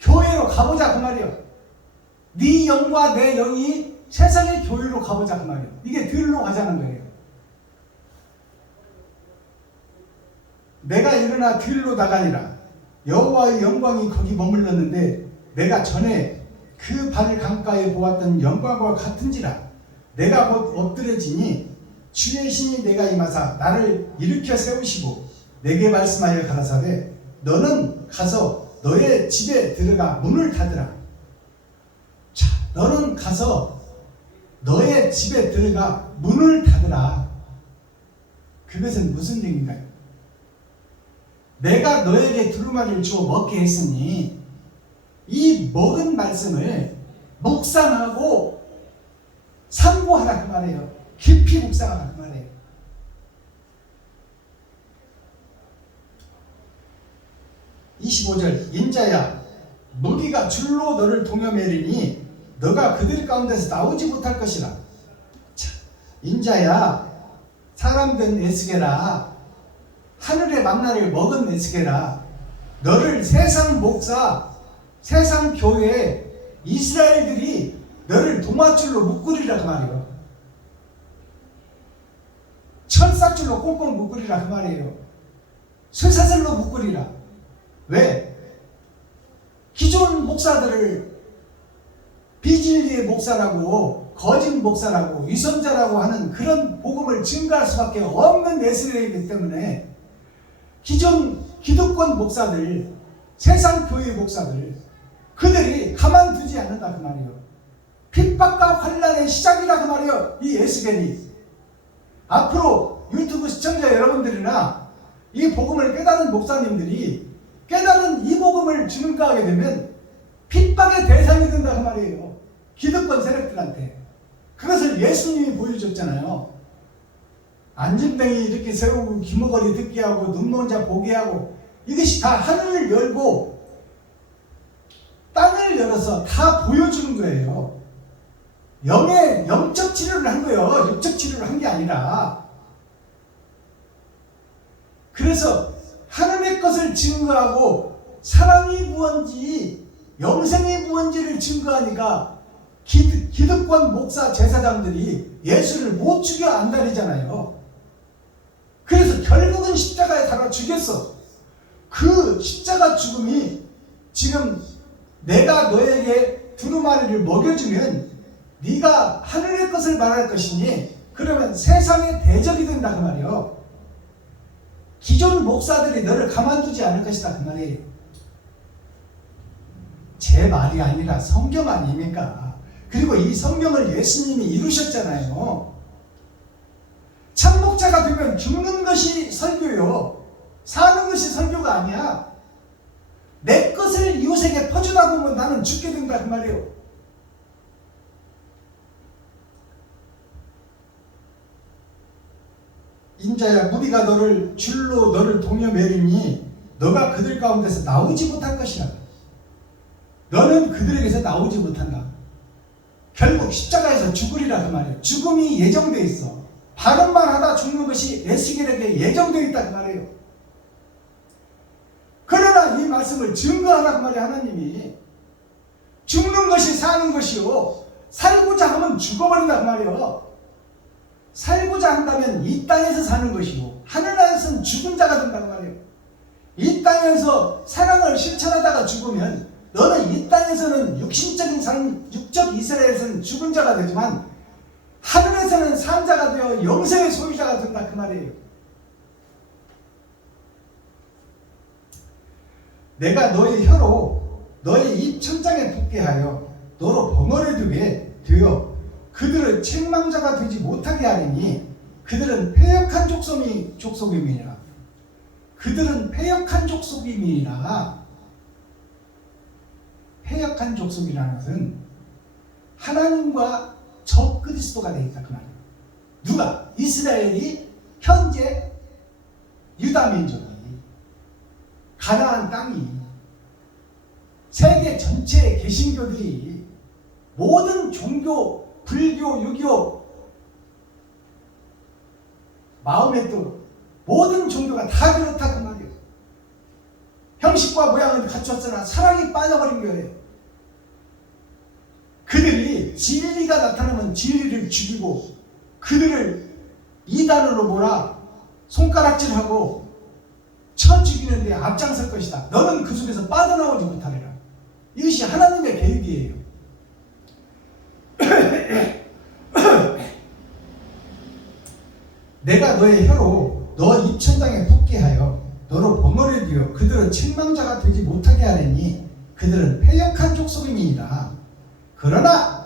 교회로 가보자 그 말이에요. 네 영과 내 영이 세상의 교회로 가보자 그 말이에요. 이게 들로 가자는 거예요. 내가 일어나 들로 나가니라. 여호와의 영광이 거기 머물렀는데 내가 전에 그 발 강가에 보았던 영광과 같은지라. 내가 곧 엎드려지니 주의 신이 내가 임하사 나를 일으켜 세우시고 내게 말씀하여 가라사대 너는 가서 너의 집에 들어가 문을 닫으라. 자, 너는 가서 너의 집에 들어가 문을 닫으라. 그것은 무슨 얘기인가요? 내가 너에게 두루마리를 주어 먹게 했으니 이 먹은 말씀을 묵상하고 상고하라 그 말이에요. 깊이 묵상하라 그 말이에요. (25절) 인자야 무리가 줄로 너를 동여매리니 너가 그들 가운데서 나오지 못할 것이라. 자, 인자야 사람된 에스겔아, 하늘의 만나를 먹은 에스겔아, 너를 세상 목사, 세상 교회, 이스라엘들이 너를 동아줄로 묶으리라 그 말이에요. 철사줄로 꽁꽁 묶으리라 그 말이에요. 쇠사슬로 묶으리라. 왜? 기존 목사들을 비진리의 목사라고, 거짓 목사라고, 위선자라고 하는 그런 복음을 증가할 수밖에 없는 에스겔이기 때문에 기존 기득권 목사들, 세상 교회 목사들, 그들이 가만두지 않는다 그 말이에요. 핍박과 환란의 시작이라 그 말이에요. 이 에스겔이 앞으로 유튜브 시청자 여러분들이나 이 복음을 깨달은 목사님들이 깨달은 이 복음을 증가하게 되면 핍박의 대상이 된다 그 말이에요. 기득권 세력들한테. 그것을 예수님이 보여줬잖아요. 안진뱅이 이렇게 세우고 귀머거리 듣게 하고 눈먼 자 보게 하고, 이것이 다 하늘을 열고 땅을 열어서 다 보여주는 거예요. 영적 치료를 한 거예요. 육적 치료를 한 게 아니라. 그래서 하나님의 것을 증거하고 사랑이 무언지 영생이 무언지를 증거하니까 기득권 목사 제사장들이 예수를 못 죽여 안달이잖아요. 그래서 결국은 십자가에 달아 죽였어. 그 십자가 죽음이 지금 내가 너에게 두루마리를 먹여주면 네가 하늘의 것을 말할 것이니 그러면 세상의 대적이 된다 그 말이에요. 기존 목사들이 너를 가만두지 않을 것이다 그 말이에요. 제 말이 아니라 성경 아닙니까? 그리고 이 성경을 예수님이 이루셨잖아요. 참목자가 되면 죽는 것이 설교요, 사는 것이 설교가 아니야. 내 것을 이웃에게 퍼주다 보면 나는 죽게 된다 그 말이에요. 인자야, 무리가 너를 줄로 너를 동여 매리니 너가 그들 가운데서 나오지 못할 것이라. 너는 그들에게서 나오지 못한다. 결국 십자가에서 죽으리라 그 말이에요. 죽음이 예정되어 있어. 발언만 하다 죽는 것이 에스겔에게 예정되어 있다 그 말이에요. 그러나 이 말씀을 증거하라 그 말이에요. 하나님이 죽는 것이 사는 것이요, 살고자 하면 죽어버린다 그 말이에요. 살고자 한다면 이 땅에서 사는 것이고 하늘나라에서는 죽은 자가 된다고 말이에요. 이 땅에서 사랑을 실천하다가 죽으면 너는 이 땅에서는 육신적인 삶, 육적 이스라엘에서는 죽은 자가 되지만 하늘에서는 산 자가 되어 영생의 소유자가 된다 그 말이에요. 내가 너의 혀로 너의 입 천장에 붙게 하여 너로 벙어리 되어 그들을 책망자가 되지 못하게 하리니 그들은 패역한 족속임이니라. 그들은 패역한 족속임이니라. 패역한 족속이라는 것은 하나님과 적 그리스도가 되어 있다 그 말이에요. 누가? 이스라엘이 현재 유다민족이, 가나안 땅이, 세계 전체의 개신교들이, 모든 종교, 불교, 유교, 마음의 뜻, 모든 종교가 다 그렇다 그 말이에요. 형식과 모양은 갖췄으나 사랑이 빠져버린 거예요. 그들이 진리가 나타나면 진리를 죽이고 그들을 이단으로 몰아 손가락질하고 쳐 죽이는데 앞장설 것이다. 너는 그 속에서 빠져나오지 못하리라. 이것이 하나님의 계획이에요. 내가 너의 혀로 너 입천장에 붙게 하여 너로 벙어리 되어 그들은 책망자가 되지 못하게 하리니 그들은 패역한 족속임이니라. 그러나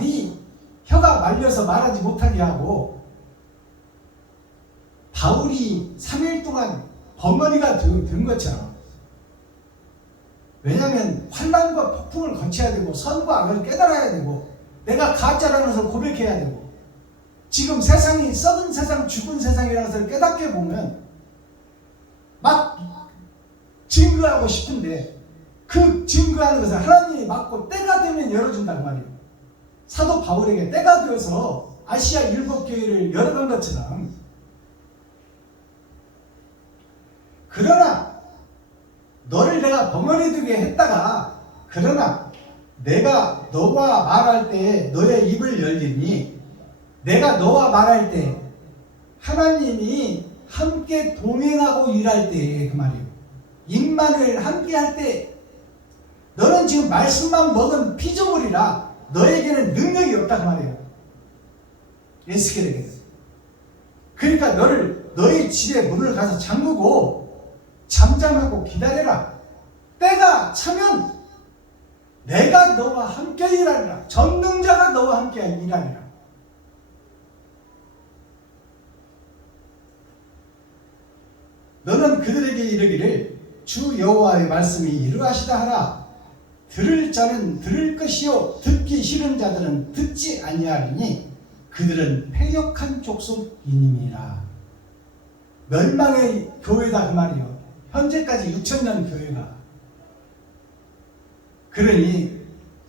네 혀가 말려서 말하지 못하게 하고, 바울이 3일 동안 벙어리가 된 것처럼, 왜냐하면 환난과 폭풍을 거쳐야 되고 선과 악을 깨달아야 되고 내가 가짜라는 것을 고백해야 되고, 지금 세상이 썩은 세상, 죽은 세상이라는 것을 깨닫게 보면 막 증거하고 싶은데 그 증거하는 것을 하나님이 막고 때가 되면 열어준다는 말이에요. 사도 바울에게 때가 되어서 아시아 일곱 교회를 열어간 것처럼, 그러나 너를 내가 벙어리 두게 했다가, 그러나 내가 너와 말할 때 너의 입을 열리니, 내가 너와 말할 때 하나님이 함께 동행하고 일할 때, 그 말이에요. 임만을 함께 할 때, 너는 지금 말씀만 먹은 피조물이라 너에게는 능력이 없다, 그 말이에요. 에스겔에게는. 그러니까 너희 집에 문을 가서 잠그고 잠잠하고 기다려라. 때가 차면 내가 너와 함께 일하리라. 전능자가 너와 함께 일하리라. 너는 그들에게 이르기를 주 여호와의 말씀이 이러하시다 하라. 들을 자는 들을 것이요 듣기 싫은 자들은 듣지 아니하리니 그들은 패역한 족속이니라. 멸망의 교회다, 그 말이요. 현재까지 6,000년 교회가. 그러니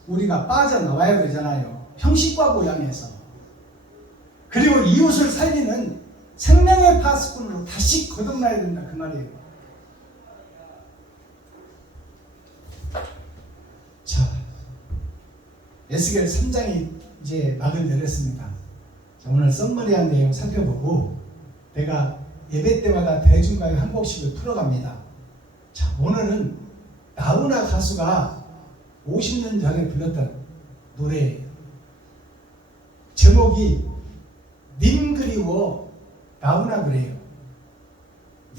우리가 빠져나와야 되잖아요. 형식과 고향에서. 그리고 이웃을 살리는 생명의 파수꾼으로 다시 거듭나야 된다, 그 말이에요. 자, 에스겔 3장이 이제 막을 내렸습니다. 자, 오늘 썸머리한 내용 살펴보고 내가 예배 때마다 대중가요 한 곡씩을 풀어갑니다. 자, 오늘은 나훈아 가수가 50년 전에 불렀던 노래예요. 제목이 님 그리워 나훈아 그래요.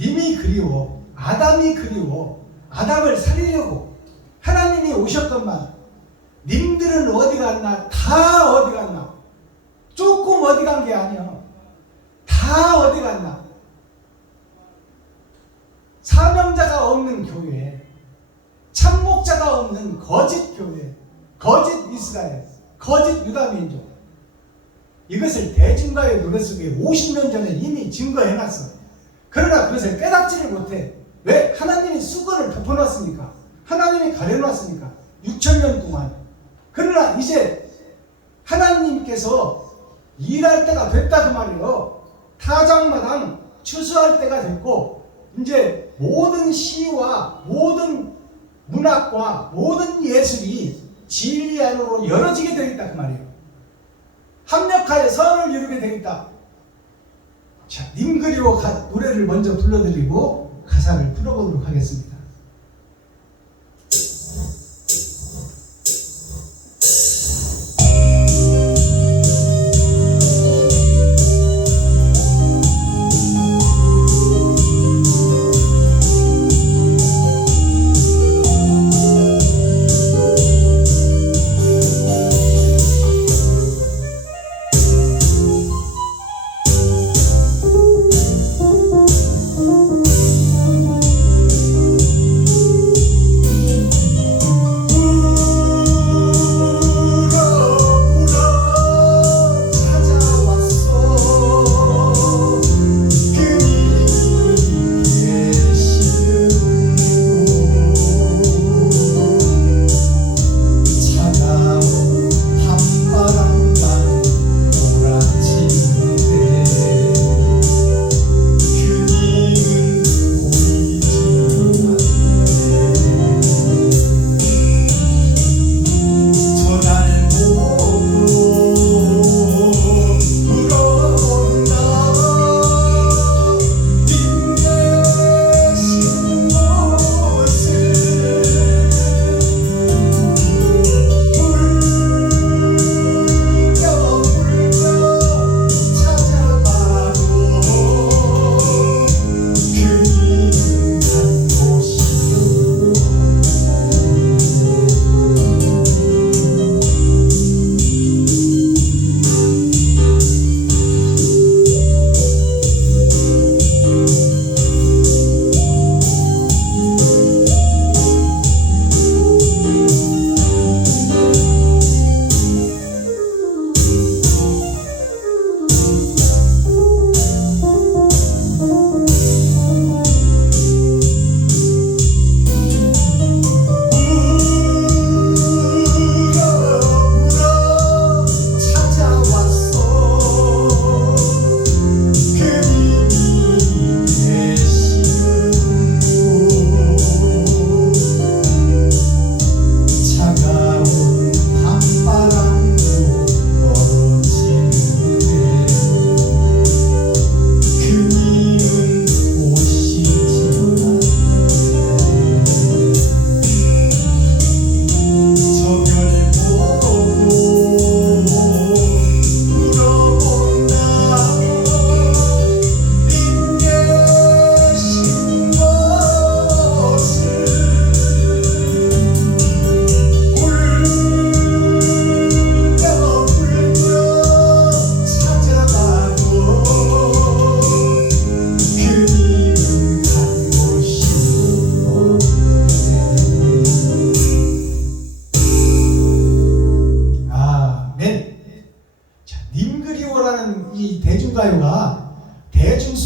님이 그리워, 아담이 그리워. 아담을 살리려고 하나님이 오셨건만 님들은 어디 갔나? 다 어디 갔나? 조금 어디 간 게 아니야. 다 어디 갔나? 사명자가 없는 교회, 참목자가 없는 거짓 교회, 거짓 이스라엘, 거짓 유다민족. 이것을 대중가의 노래 속에 50년 전에 이미 증거해놨어. 그러나 그것을 깨닫지를 못해. 왜? 하나님이 수건을 덮어놨으니까. 하나님이 가려놨으니까. 6,000년 동안. 그러나 이제 하나님께서 일할 때가 됐다, 그 말이에요. 타장마당 추수할 때가 됐고, 이제 모든 시와 모든 문학과 모든 예술이 진리 안으로 열어지게 되겠다, 그 말이에요. 합력하여 선을 이루게 되겠다. 자, 님 그리워 노래를 먼저 불러드리고 가사를 풀어보도록 하겠습니다.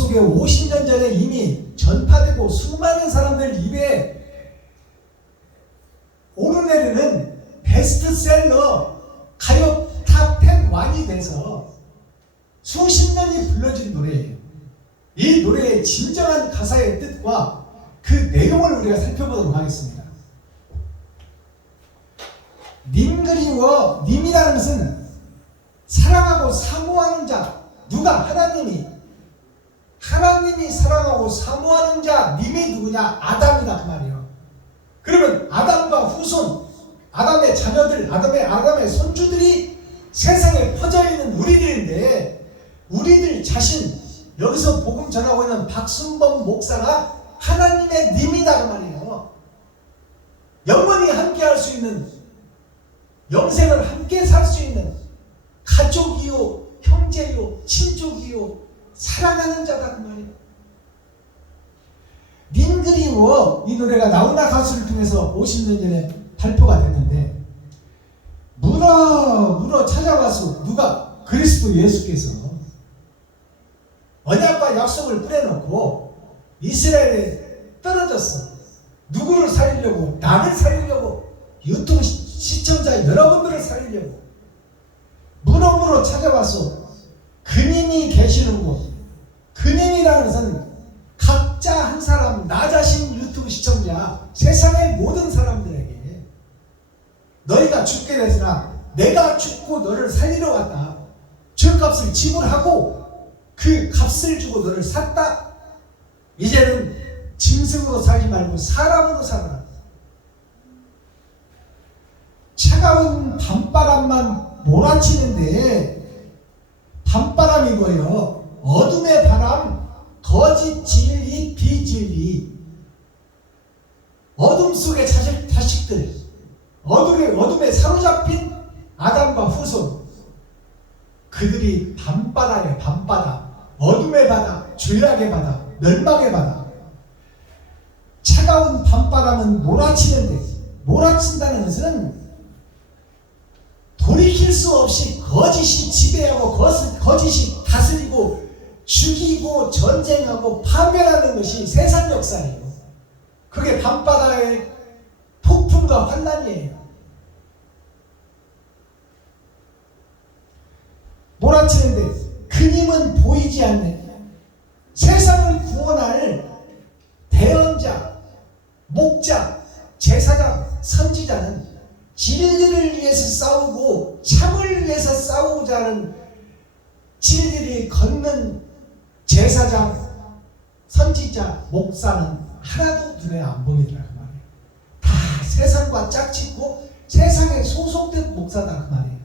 속에 50년 전에 이미 전파되고 수많은 사람들 입에 오르내리는 베스트셀러 가요 탑10 왕이 돼서 수십 년이 불러진 노래예요. 이 노래의 진정한 가사의 뜻과 그 내용을 우리가 살펴보도록 하겠습니다. 님 그리워, 님이라는 것은 사랑하고 사모하는 자. 누가? 하나님이 사랑하고 사모하는 자. 님이 누구냐? 아담이다 그 말이에요. 그러면 아담과 후손, 아담의 자녀들, 아담의 손주들이 세상에 퍼져 있는 우리들인데, 우리들 자신, 여기서 복음 전하고 있는 박순범 목사가 하나님의 님이다 그 말이에요. 영원히 함께 할 수 있는, 영생을 함께 살 수 있는 가족이요, 형제요, 친족이요, 사랑하는 자다 그 말이에요. 님 그리워, 이 노래가 나훈아 가수를 통해서 50년 전에 발표가 됐는데, 물어 찾아와서 누가? 그리스도 예수께서 언약과 약속을 뿌려놓고 이스라엘에 떨어졌어. 누구를 살리려고? 나를 살리려고. 유튜브 시청자 여러분들을 살리려고 물어 찾아와서 그님이 계시는 곳. 그님이라는 것은 각자 한 사람, 나 자신 유튜브 시청자, 세상의 모든 사람들에게 너희가 죽게 되으나 내가 죽고 너를 살리러 왔다. 죄값을 지불하고 그 값을 주고 너를 샀다. 이제는 짐승으로 살지 말고 사람으로 살아라. 차가운 밤바람만 몰아치는데, 밤바람이 뭐예요? 어둠의 바람, 거짓 진리, 비진리. 어둠 속의 자식들, 어둠에 사로잡힌 아담과 후손, 그들이 밤바다에 밤바다, 어둠의 바다, 죄악의 바다, 멸망의 바다. 차가운 밤바람은 몰아치는데, 몰아친다는 것은 돌이킬 수 없이 거짓이 지배하고 거짓이 다스리고 죽이고 전쟁하고 파멸하는 것이 세상 역사예요. 그게 밤바다의 폭풍과 환난이에요. 몰아치는데 그님은 보이지 않네. 세상을 구원할 대언자, 목자, 제사장, 선지자는 진리를 위해서 싸우고 참을 위해서 싸우고자 하는 진리를 걷는 제사장, 선지자, 목사는 하나도 눈에 안 보이더라 그 말이에요. 다 세상과 짝짓고 세상에 소속된 목사다 그 말이에요.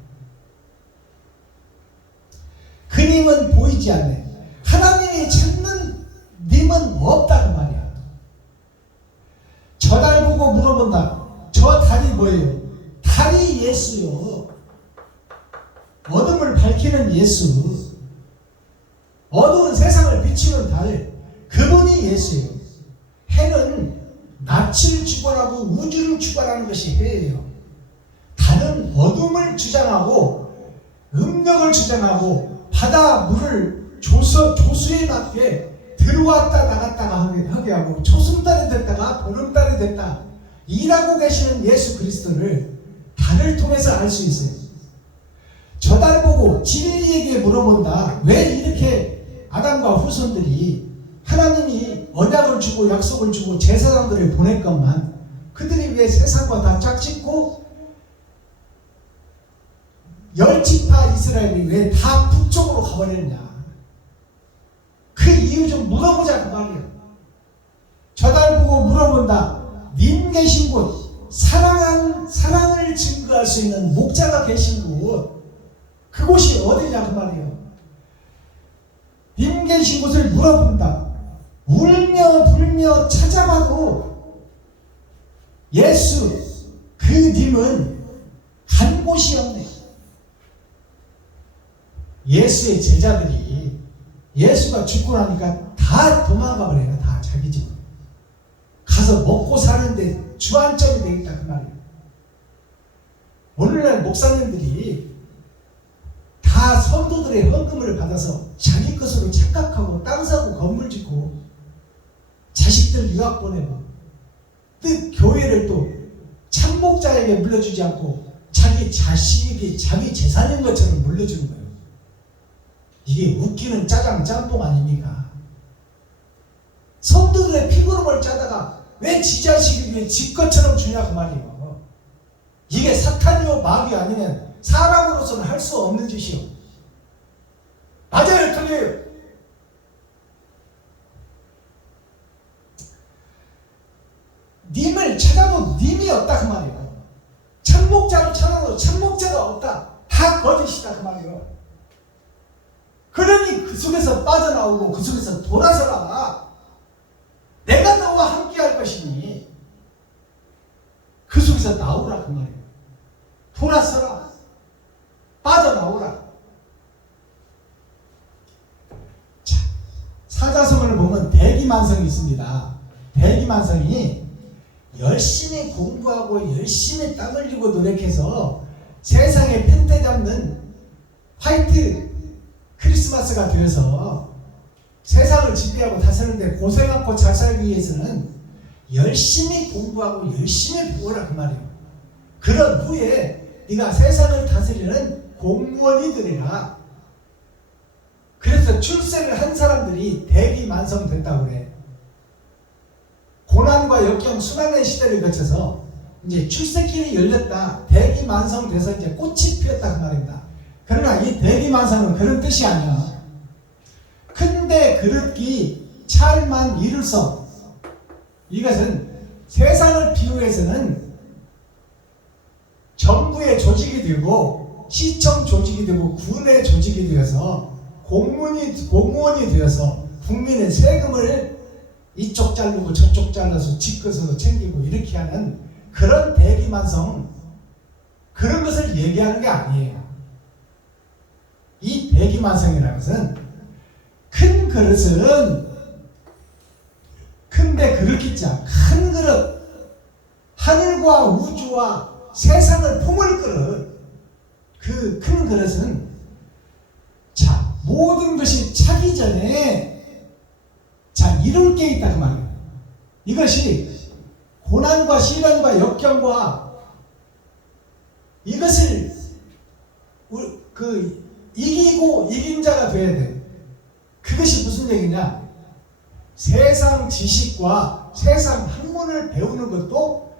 그님은 보이지 않네. 하나님이 찾는 님은 없다 그 말이야. 저 달 보고 물어본다. 저 달이 뭐예요? 달이 예수요. 어둠을 밝히는 예수. 어두운 세상을 비추는 달. 그분이 예수예요. 해는 낯을 주관하고 우주를 주관하는 것이 해예요. 달은 어둠을 주장하고 음력을 주장하고 바다 물을 조수에 맞게 들어왔다 나갔다가 하게 하고 초승달이 됐다가 보름달이 됐다 일하고 계시는 예수 그리스도를 달을 통해서 알 수 있어요. 저 달 보고 진리에게 물어본다. 왜 이렇게 아담과 후손들이 하나님이 언약을 주고 약속을 주고 제사장들을 보냈건만 그들이 왜 세상과 다 짝짓고 10지파 이스라엘이 왜 다 북쪽으로 가버렸냐. 그 이유 좀 물어보자 그 말이에요. 저 달 보고 물어본다. 님 계신 곳, 사랑을 증거할 수 있는 목자가 계신 곳, 그곳이 어디냐 그 말이에요. 님 계신 곳을 물어본다. 울며 불며 찾아봐도 예수 그 님은 간 곳이 없네. 예수의 제자들이 예수가 죽고 나니까 다 도망가 버려요. 다 자기 집으로 가서 먹고 사는데 주안점이 되겠다 그 말이에요. 오늘날 목사님들이 다 성도들의 헌금을 받아서 자기 것으로 착각하고 땅 사고 건물 유학 보내고 또 교회를 또 참목자에게 물려주지 않고 자기 자식이 자기 재산인 것처럼 물려주는 거예요. 이게 웃기는 짜장 짬뽕 아닙니까? 성도들의 피부름을 짜다가 왜 지 자식이 왜 지 것처럼 주냐 그 말이에요. 이게 사탄이요 마귀 아니면 사람으로서는 할 수 없는 짓이요. 맞아요, 틀려요. 님을 찾아도 님이 없다 그 말이에요. 참목자로 찾아도 참목자가 없다. 다 거짓이다 그 말이에요. 그러니 그 속에서 빠져나오고 그 속에서 돌아서라. 내가 너와 함께 할 것이니 그 속에서 나오라 그 말이에요. 돌아서라. 빠져나오라. 자, 사자성어를 보면 대기만성이 있습니다. 대기만성이 열심히 공부하고 열심히 땀 흘리고 노력해서 세상에 펜대 잡는 화이트 크리스마스가 되어서 세상을 지배하고 다스리는데 고생 않고 잘 살기 위해서는 열심히 공부하고 열심히 배우라 그 말이에요. 그런 후에 네가 세상을 다스리는 공무원이 되리라. 그래서 출세를 한 사람들이 대기만성 됐다고 그래. 고난과 역경 순환의 시대를 거쳐서 이제 출세길이 열렸다. 대기만성 돼서 이제 꽃이 피었다 그 말입니다. 그러나 이 대기만성은 그런 뜻이 아니야. 큰데 그릇기 찰만 이룰서. 이것은 세상을 비유해서는 정부의 조직이 되고 시청 조직이 되고 군의 조직이 되어서 공무원이 되어서 국민의 세금을 이쪽 자르고 저쪽 잘라서 집거서 챙기고 이렇게 하는 그런 대기만성, 그런 것을 얘기하는 게 아니에요. 이 대기만성이라는 것은 큰 그릇은 큰데 그릇기자 큰 그릇, 하늘과 우주와 세상을 품을 그릇, 그 큰 그릇은 자 모든 것이 차기 전에 자 이룰 게 있다 그 말이에요. 이것이 고난과 시련과 역경과 이것을 이기고 이긴 자가 돼야 돼. 그것이 무슨 얘기냐? 세상 지식과 세상 학문을 배우는 것도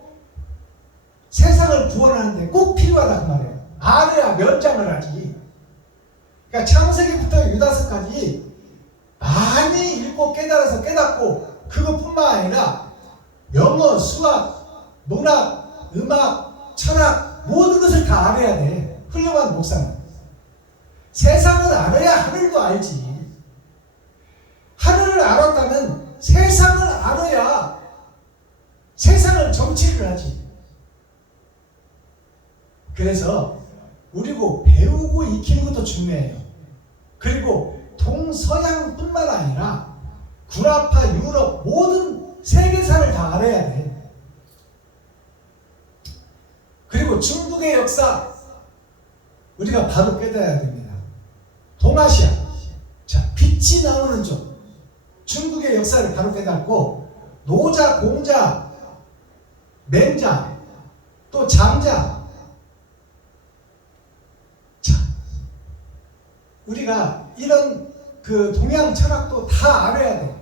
세상을 구원하는데 꼭 필요하다 그 말이에요. 알아야 면장을 하지. 그러니까 창세기부터 유다서까지 많이 읽고 깨달아서 깨닫고 그것뿐만 아니라 영어, 수학, 문학, 음악, 철학 모든 것을 다 알아야 돼. 훌륭한 목사는. 세상을 알아야 하늘도 알지. 하늘을 알았다면 세상을 알아야 세상을 정치를 하지. 그래서 우리고 배우고 익히는 것도 중요해요. 그리고 동서양뿐만 아니라 구라파, 유럽 모든 세계사를 다 알아야 돼. 그리고 중국의 역사 우리가 바로 깨달아야 됩니다. 동아시아, 자 빛이 나오는 쪽 중국의 역사를 바로 깨닫고 노자, 공자, 맹자, 또 장자, 자 우리가 이런 그 동양 철학도 다 알아야 돼.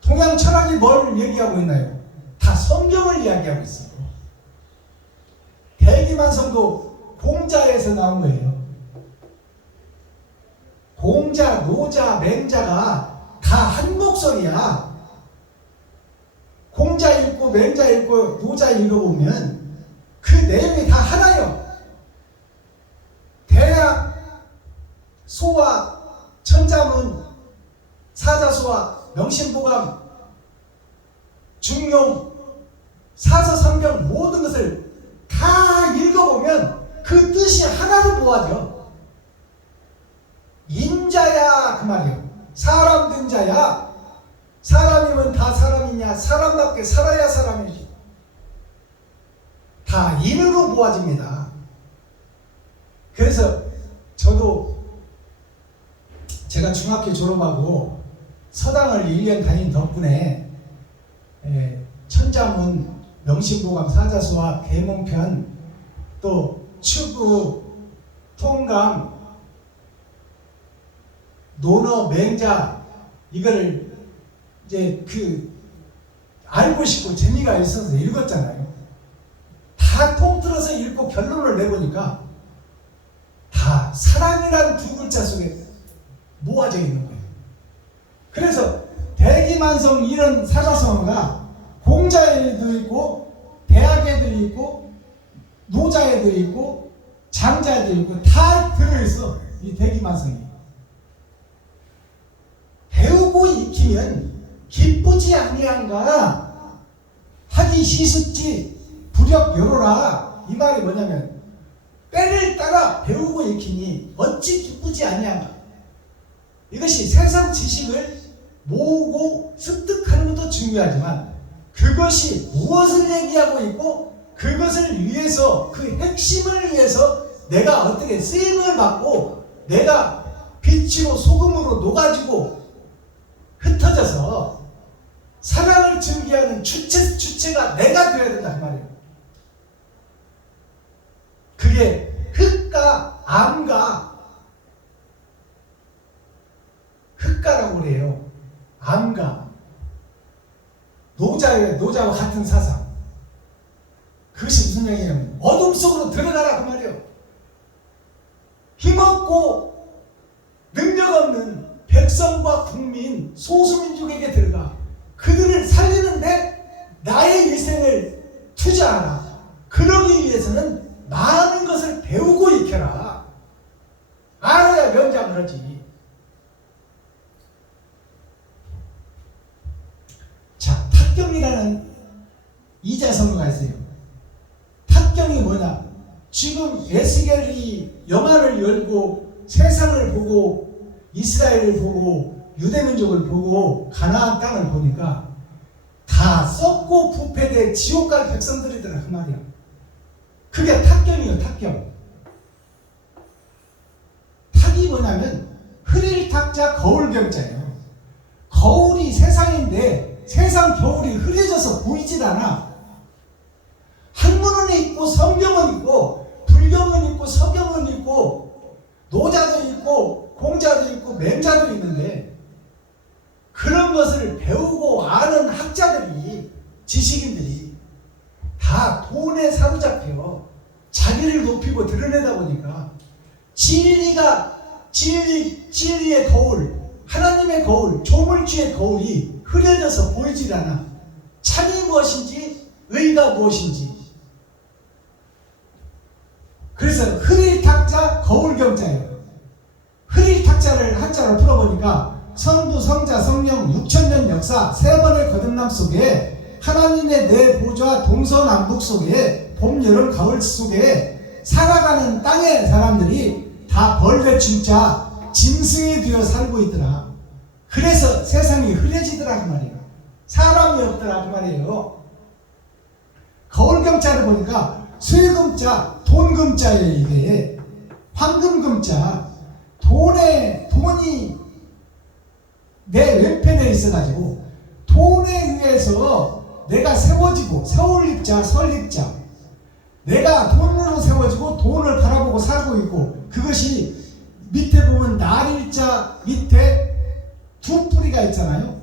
동양 철학이 뭘 얘기하고 있나요? 다 성경을 이야기하고 있어요. 대기만성도 공자에서 나온 거예요. 공자, 노자, 맹자가 다 한 목소리야. 공자 읽고 맹자 읽고 노자 읽어보면 그 내용이 다 하나요. 대학, 소화, 천자문, 사자소화, 명심보감, 중용, 사서성경 모든 것을 다 읽어보면 그 뜻이 하나로 모아져. 인자야 그 말이에요. 사람 된 자야. 사람이면 다 사람이냐? 사람답게 살아야 사람이지. 다 인으로 모아집니다. 그래서 저도 제가 중학교 졸업하고 서당을 1년 다닌 덕분에 천자문, 명심보감 사자수와 계몽편, 또 추구, 통감, 논어, 맹자, 이거를 이제 알고 싶고 재미가 있어서 읽었잖아요. 다 통틀어서 읽고 결론을 내보니까 다 사랑이라는 두 글자 속에 모아져 있는 거예요. 그래서 대기만성 이런 사자성어가 공자에도 있고 대학에도 있고 노자에도 있고 장자에도 있고 다 들어있어. 이 대기만성이 배우고 익히면 기쁘지 아니한가 하기 시습지 불역여로라. 이 말이 뭐냐면 때를 따라 배우고 익히니 어찌 기쁘지 아니한가. 이것이 세상 지식을 모으고 습득하는 것도 중요하지만 그것이 무엇을 얘기하고 있고 그것을 위해서 그 핵심을 위해서 내가 어떻게 쓰임을 받고 내가 빛으로 소금으로 녹아지고 흩어져서 사랑을 증기하는 주체가 내가 되어야 된다 그 말이에요. 그게 흑가 암가, 흑가라고 그래요. 암가, 노자와 같은 사상. 그것이 무슨 얘기냐면 어둠 속으로 들어가라 그 말이에요. 힘없고 능력 없는 백성과 국민, 소수민족에게 들어가 그들을 살리는데 나의 일생을 투자하라. 그러기 위해서는 많은 것을 배우고 익혀라. 알아야 명장을 하지. 자, 탁경이라는 이자성어가 있어요. 탁경이 뭐냐? 지금 에스겔이 영화를 열고 세상을 보고 이스라엘을 보고 유대민족을 보고 가나안 땅을 보니까 다 썩고 부패돼 지옥 갈 백성들이더라 그 말이야. 그게 탁경이에요. 탁경. 탁이 뭐냐면 흐릴 탁자 거울 경자예요. 거울이 세상인데 세상 겨울이 흐려져서 보이질 않아. 학문은 있고 성경은 있고 불경은 있고 서경은 있고 노자도 있고 공자도 있고 맹자도 있는데 그런 것을 배우고 아는 학자들이 지식인들이 다 돈에 사로잡혀 자기를 높이고 드러내다 보니까 진리의 거울, 하나님의 거울, 조물주의 거울이 흐려져서 보이질 않아. 참이 무엇인지 의가 무엇인지. 그래서 흐릴 탁자 거울 경자예요. 흐릴 탁자를 한자로 풀어보니까 성부, 성자, 성령 6,000년 역사 세 번의 거듭남 속에 하나님의 내 보좌 동서남북 속에 봄, 여름, 가을 속에 살아가는 땅의 사람들이 다 벌레 중자 짐승이 되어 살고 있더라. 그래서 세상이 흐려지더라 그 말이에요. 사람이 없더라 그 말이에요. 거울경자를 보니까 쇠금자, 돈금자예요. 이게 황금금자. 돈이 내 왼편에 있어가지고 돈에 의해서 내가 세워지고 세울립자, 설립자. 내가 돈으로 세워지고 돈을 바라보고 살고 있고 그것이 밑에 보면 날일자 밑에 두 뿌리가 있잖아요.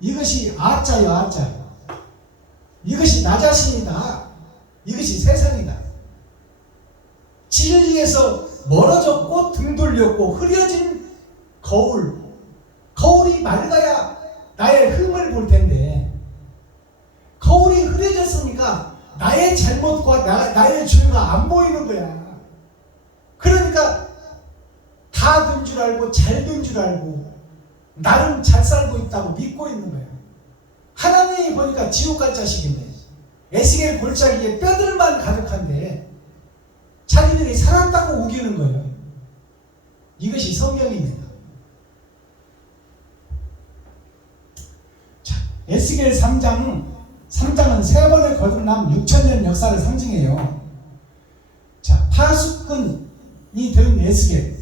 이것이 아자요, 아자. 이것이 나 자신이다. 이것이 세상이다. 진리에서 멀어졌고 등 돌렸고 흐려진 거울이 맑아야 나의 흠을 볼 텐데 거울이 흐려졌으니까 나의 잘못과 나의 죄가 안 보이는 거야. 그러니까 다 된 줄 알고 잘 된 줄 알고 나름 잘 살고 있다고 믿고 있는 거야. 하나님이 보니까 지옥 갈 자식인데 에스겔 골짜기에 뼈들만 가득한데 자기들이 살았다고 우기는 거예요. 이것이 성경입니다. 자, 에스겔 3장은 세 번의 거듭남 6,000년 역사를 상징해요. 자, 파수꾼이 된 에스겔.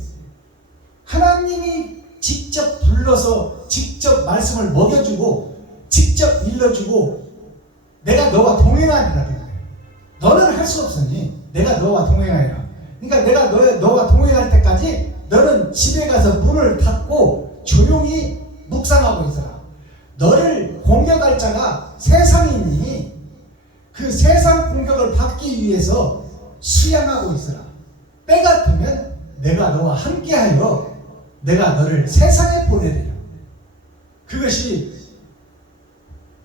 하나님이 직접 불러서 직접 말씀을 먹여주고 직접 일러주고 내가 너와 동행하리라 그래. 너는 할 수 없으니 내가 너와 동행하리라. 그러니까 내가 너와 동행할 때까지 너는 집에 가서 문을 닫고 조용히 묵상하고 있어라. 너를 공격할 자가 세상이니 그 세상 공격을 받기 위해서 수양하고 있어라. 때 같으면 내가 너와 함께하여 내가 너를 세상에 보내리라. 그것이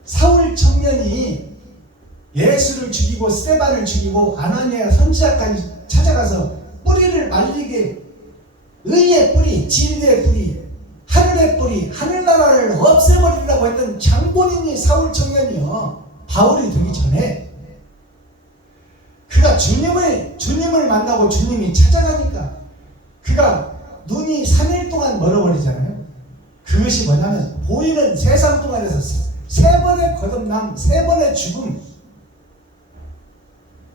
사울 청년이 예수를 죽이고 스데반을 죽이고 아나니아 선지자까지 찾아가서 뿌리를 말리게, 의의 뿌리, 진리의 뿌리, 하늘의 뿌리, 하늘나라를 없애버리라고 했던 장본인이 사울 청년이요. 바울이 되기 전에 그가 주님을 만나고 주님이 찾아가니까 그가 눈이 3일 동안 멀어버리잖아요. 그것이 뭐냐면 보이는 세상 동안에서 3번의 거듭남, 3번의 죽음,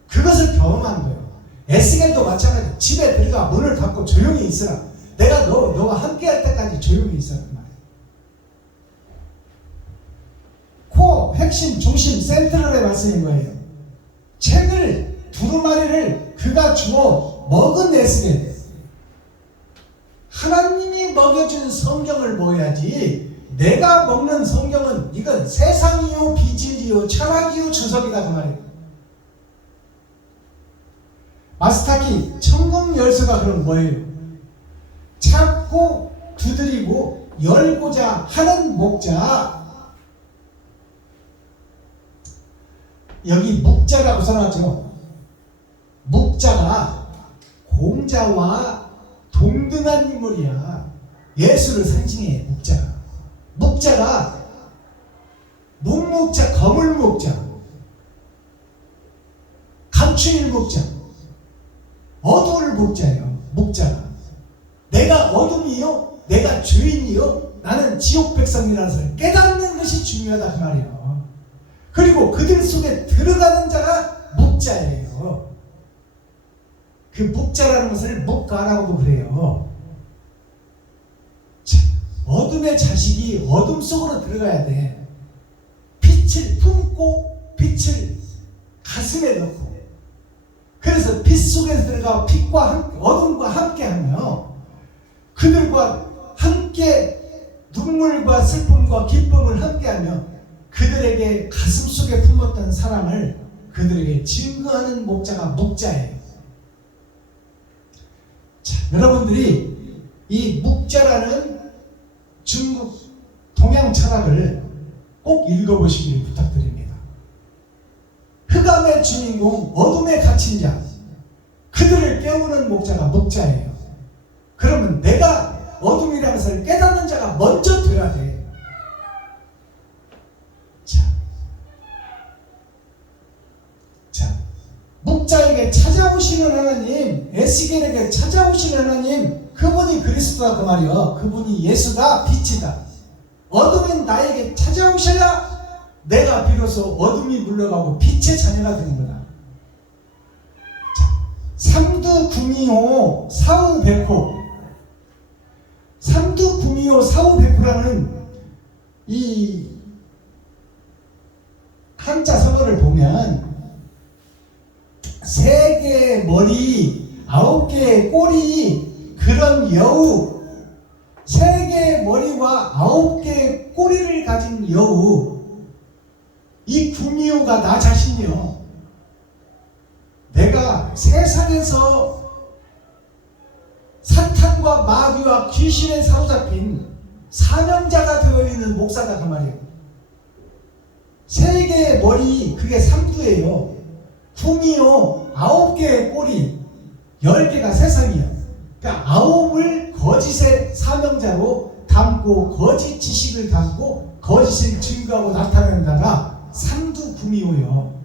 그것을 경험한 거예요. 에스겔도 마찬가지. 집에 들어가 문을 닫고 조용히 있으라. 내가 너와 함께 할 때까지 조용히 있으라. 코, 핵심, 중심, 센트럴의 말씀인 거예요. 책을, 두루마리를 그가 주어 먹은 에스겔. 하나님이 먹여준 성경을 먹어야지. 내가 먹는 성경은 이건 세상이요, 비진리요, 철학이요, 주석이다 그 말이에요. 마스타키 천국 열쇠가 그럼 뭐예요? 찾고 두드리고 열고자 하는 목자. 여기 묵자라고 써놨죠. 묵자가 공자와 동등한 인물이야. 예수를 상징해. 묵자가 묵묵자, 거물묵자, 감추일 묵자, 어두울 묵자예요. 묵자가 내가 어둠이요, 내가 죄인이요, 나는 지옥 백성이라는 것을 깨닫는 것이 중요하다 그 말이에요. 그리고 그들 속에 들어가는 자가 묵자예요. 그 묵자라는 것을 묵가라고도 그래요. 자, 어둠의 자식이 어둠 속으로 들어가야 돼. 빛을 품고 빛을 가슴에 넣고, 그래서 빛 속에 들어가 빛과 함께, 어둠과 함께하며 그들과 함께 눈물과 슬픔과 기쁨을 함께하며 그들에게 가슴 속에 품었던 사랑을 그들에게 증거하는 목자가 묵자예요. 자, 여러분들이 이 묵자라는 중국 동양 철학을 꼭 읽어보시길 부탁드립니다. 흑암의 주인공, 어둠에 갇힌 자, 그들을 깨우는 목자가 묵자예요. 그러면 내가 어둠이라는 것을 깨닫는 자가 먼저 되어야 돼. 자, 묵자에게 찾아오시는 하나님, 에스겔에게 찾아오시는 하나님, 그분이 그리스도다 그 말이요. 그분이 예수다, 빛이다. 어둠인 나에게 찾아오셔야 내가 비로소 어둠이 물러가고 빛의 자녀가 되는 거다. 자, 삼두구미호 사후백호, 삼두구미호 사후백호라는 이 한자 성어를 보면 3개의 머리, 9개의 꼬리, 그런 여우, 3개의 머리와 9개의 꼬리를 가진 여우, 이 구미호가 나 자신이요. 내가 세상에서 사탄과 마귀와 귀신에 사로잡힌 사명자가 되어있는 목사다 그 말이에요. 3개의 머리, 그게 삼두예요. 구미호, 9개의 꼬리, 10개가 세상이에요. 그러니까 9을 거짓의 사명자로 담고 거짓 지식을 담고 거짓을 증거하고 나타내는 자가 삼두구미호요.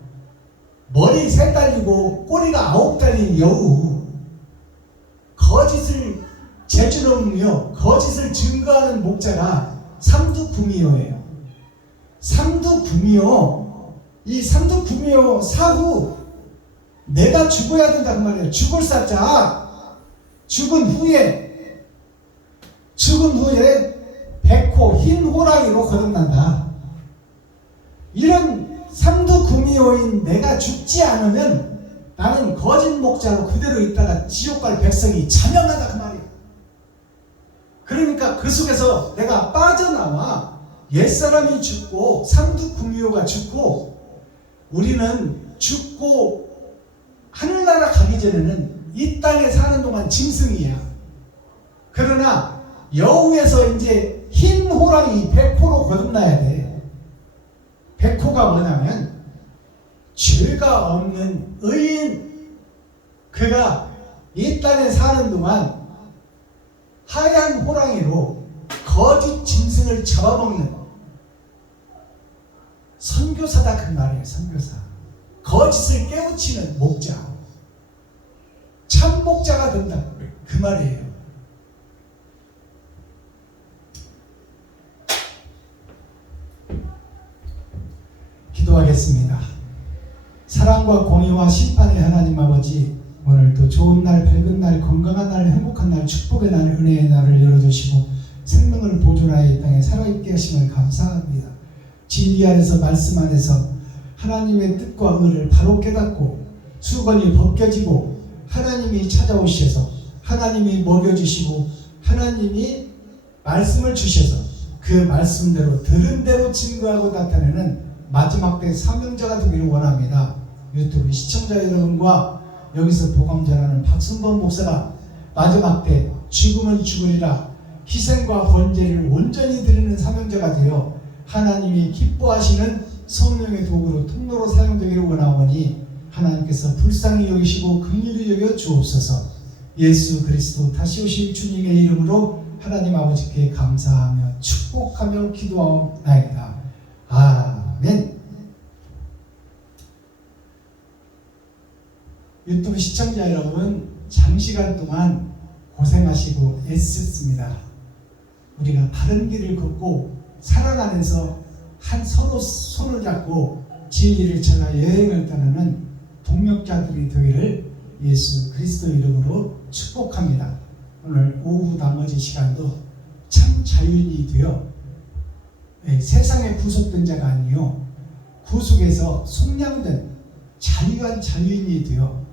머리 3달리고 꼬리가 9달린 여우, 거짓을 재주놓으며 거짓을 증거하는 목자가 삼두구미호예요. 삼두구미호, 이 삼두구미호 사후 내가 죽어야 된다 그 말이에요. 죽을 사자, 죽은 후에 백호, 흰 호랑이로 거듭난다. 이런 삼두구미호 구미호인 내가 죽지 않으면 나는 거짓 목자로 그대로 있다가 지옥 갈 백성이 자명하다 그 말이에요. 그러니까 그 속에서 내가 빠져나와 옛사람이 죽고 상두구미호가 죽고 우리는 죽고 하늘나라 가기 전에는 이 땅에 사는 동안 짐승이야. 그러나 여우에서 이제 흰 호랑이 100호로 거듭나야 돼. 100호가 뭐냐면 죄가 없는 의인, 그가 이 땅에 사는 동안 하얀 호랑이로 거짓 짐승을 잡아먹는 선교사다 그 말이에요. 선교사. 거짓을 깨우치는 목자, 참 목자가 된다 그 말이에요. 기도하겠습니다. 사랑과 공의와 심판의 하나님 아버지, 오늘도 좋은 날, 밝은 날, 건강한 날, 행복한 날, 축복의 날, 은혜의 날을 열어주시고 생명을 보존하여 이 땅에 살아있게 하심을 감사합니다. 진리 안에서, 말씀 안에서 하나님의 뜻과 의를 바로 깨닫고 수건이 벗겨지고 하나님이 찾아오셔서 하나님이 먹여주시고 하나님이 말씀을 주셔서 그 말씀대로 들은 대로 증거하고 나타내는 마지막 때 사명자가 되기를 원합니다. 유튜브 시청자 여러분과 여기서 복음 전하는 박순범 목사가 마지막 때 죽으면 죽으리라 희생과 번제를 온전히 드리는 사명자가 되어 하나님이 기뻐하시는 성령의 도구로 통로로 사용되기를 원하오니 하나님께서 불쌍히 여기시고 긍휼히 여겨 주옵소서. 예수 그리스도 다시 오실 주님의 이름으로 하나님 아버지께 감사하며 축복하며 기도하옵나이다. 아멘. 유튜브 시청자 여러분, 장시간 동안 고생하시고 애쓰셨습니다. 우리가 바른 길을 걷고 사랑 안에서 서로 손을 잡고 진리를 찾아 여행을 떠나는 동역자들이 되기를 예수 그리스도 이름으로 축복합니다. 오늘 오후 나머지 시간도 참 자유인이 되어 세상에 구속된 자가 아니요 구속에서 속량된 자유한 자유인이 되어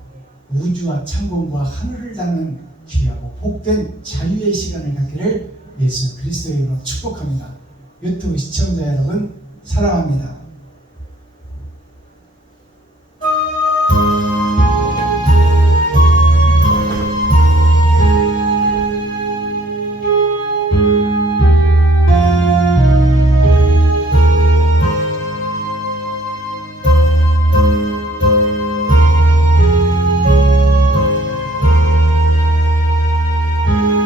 우주와 창공과 하늘을 닿는 귀하고 복된 자유의 시간을 갖기를 예수 그리스도의 이름으로 축복합니다. 유튜브 시청자 여러분 사랑합니다.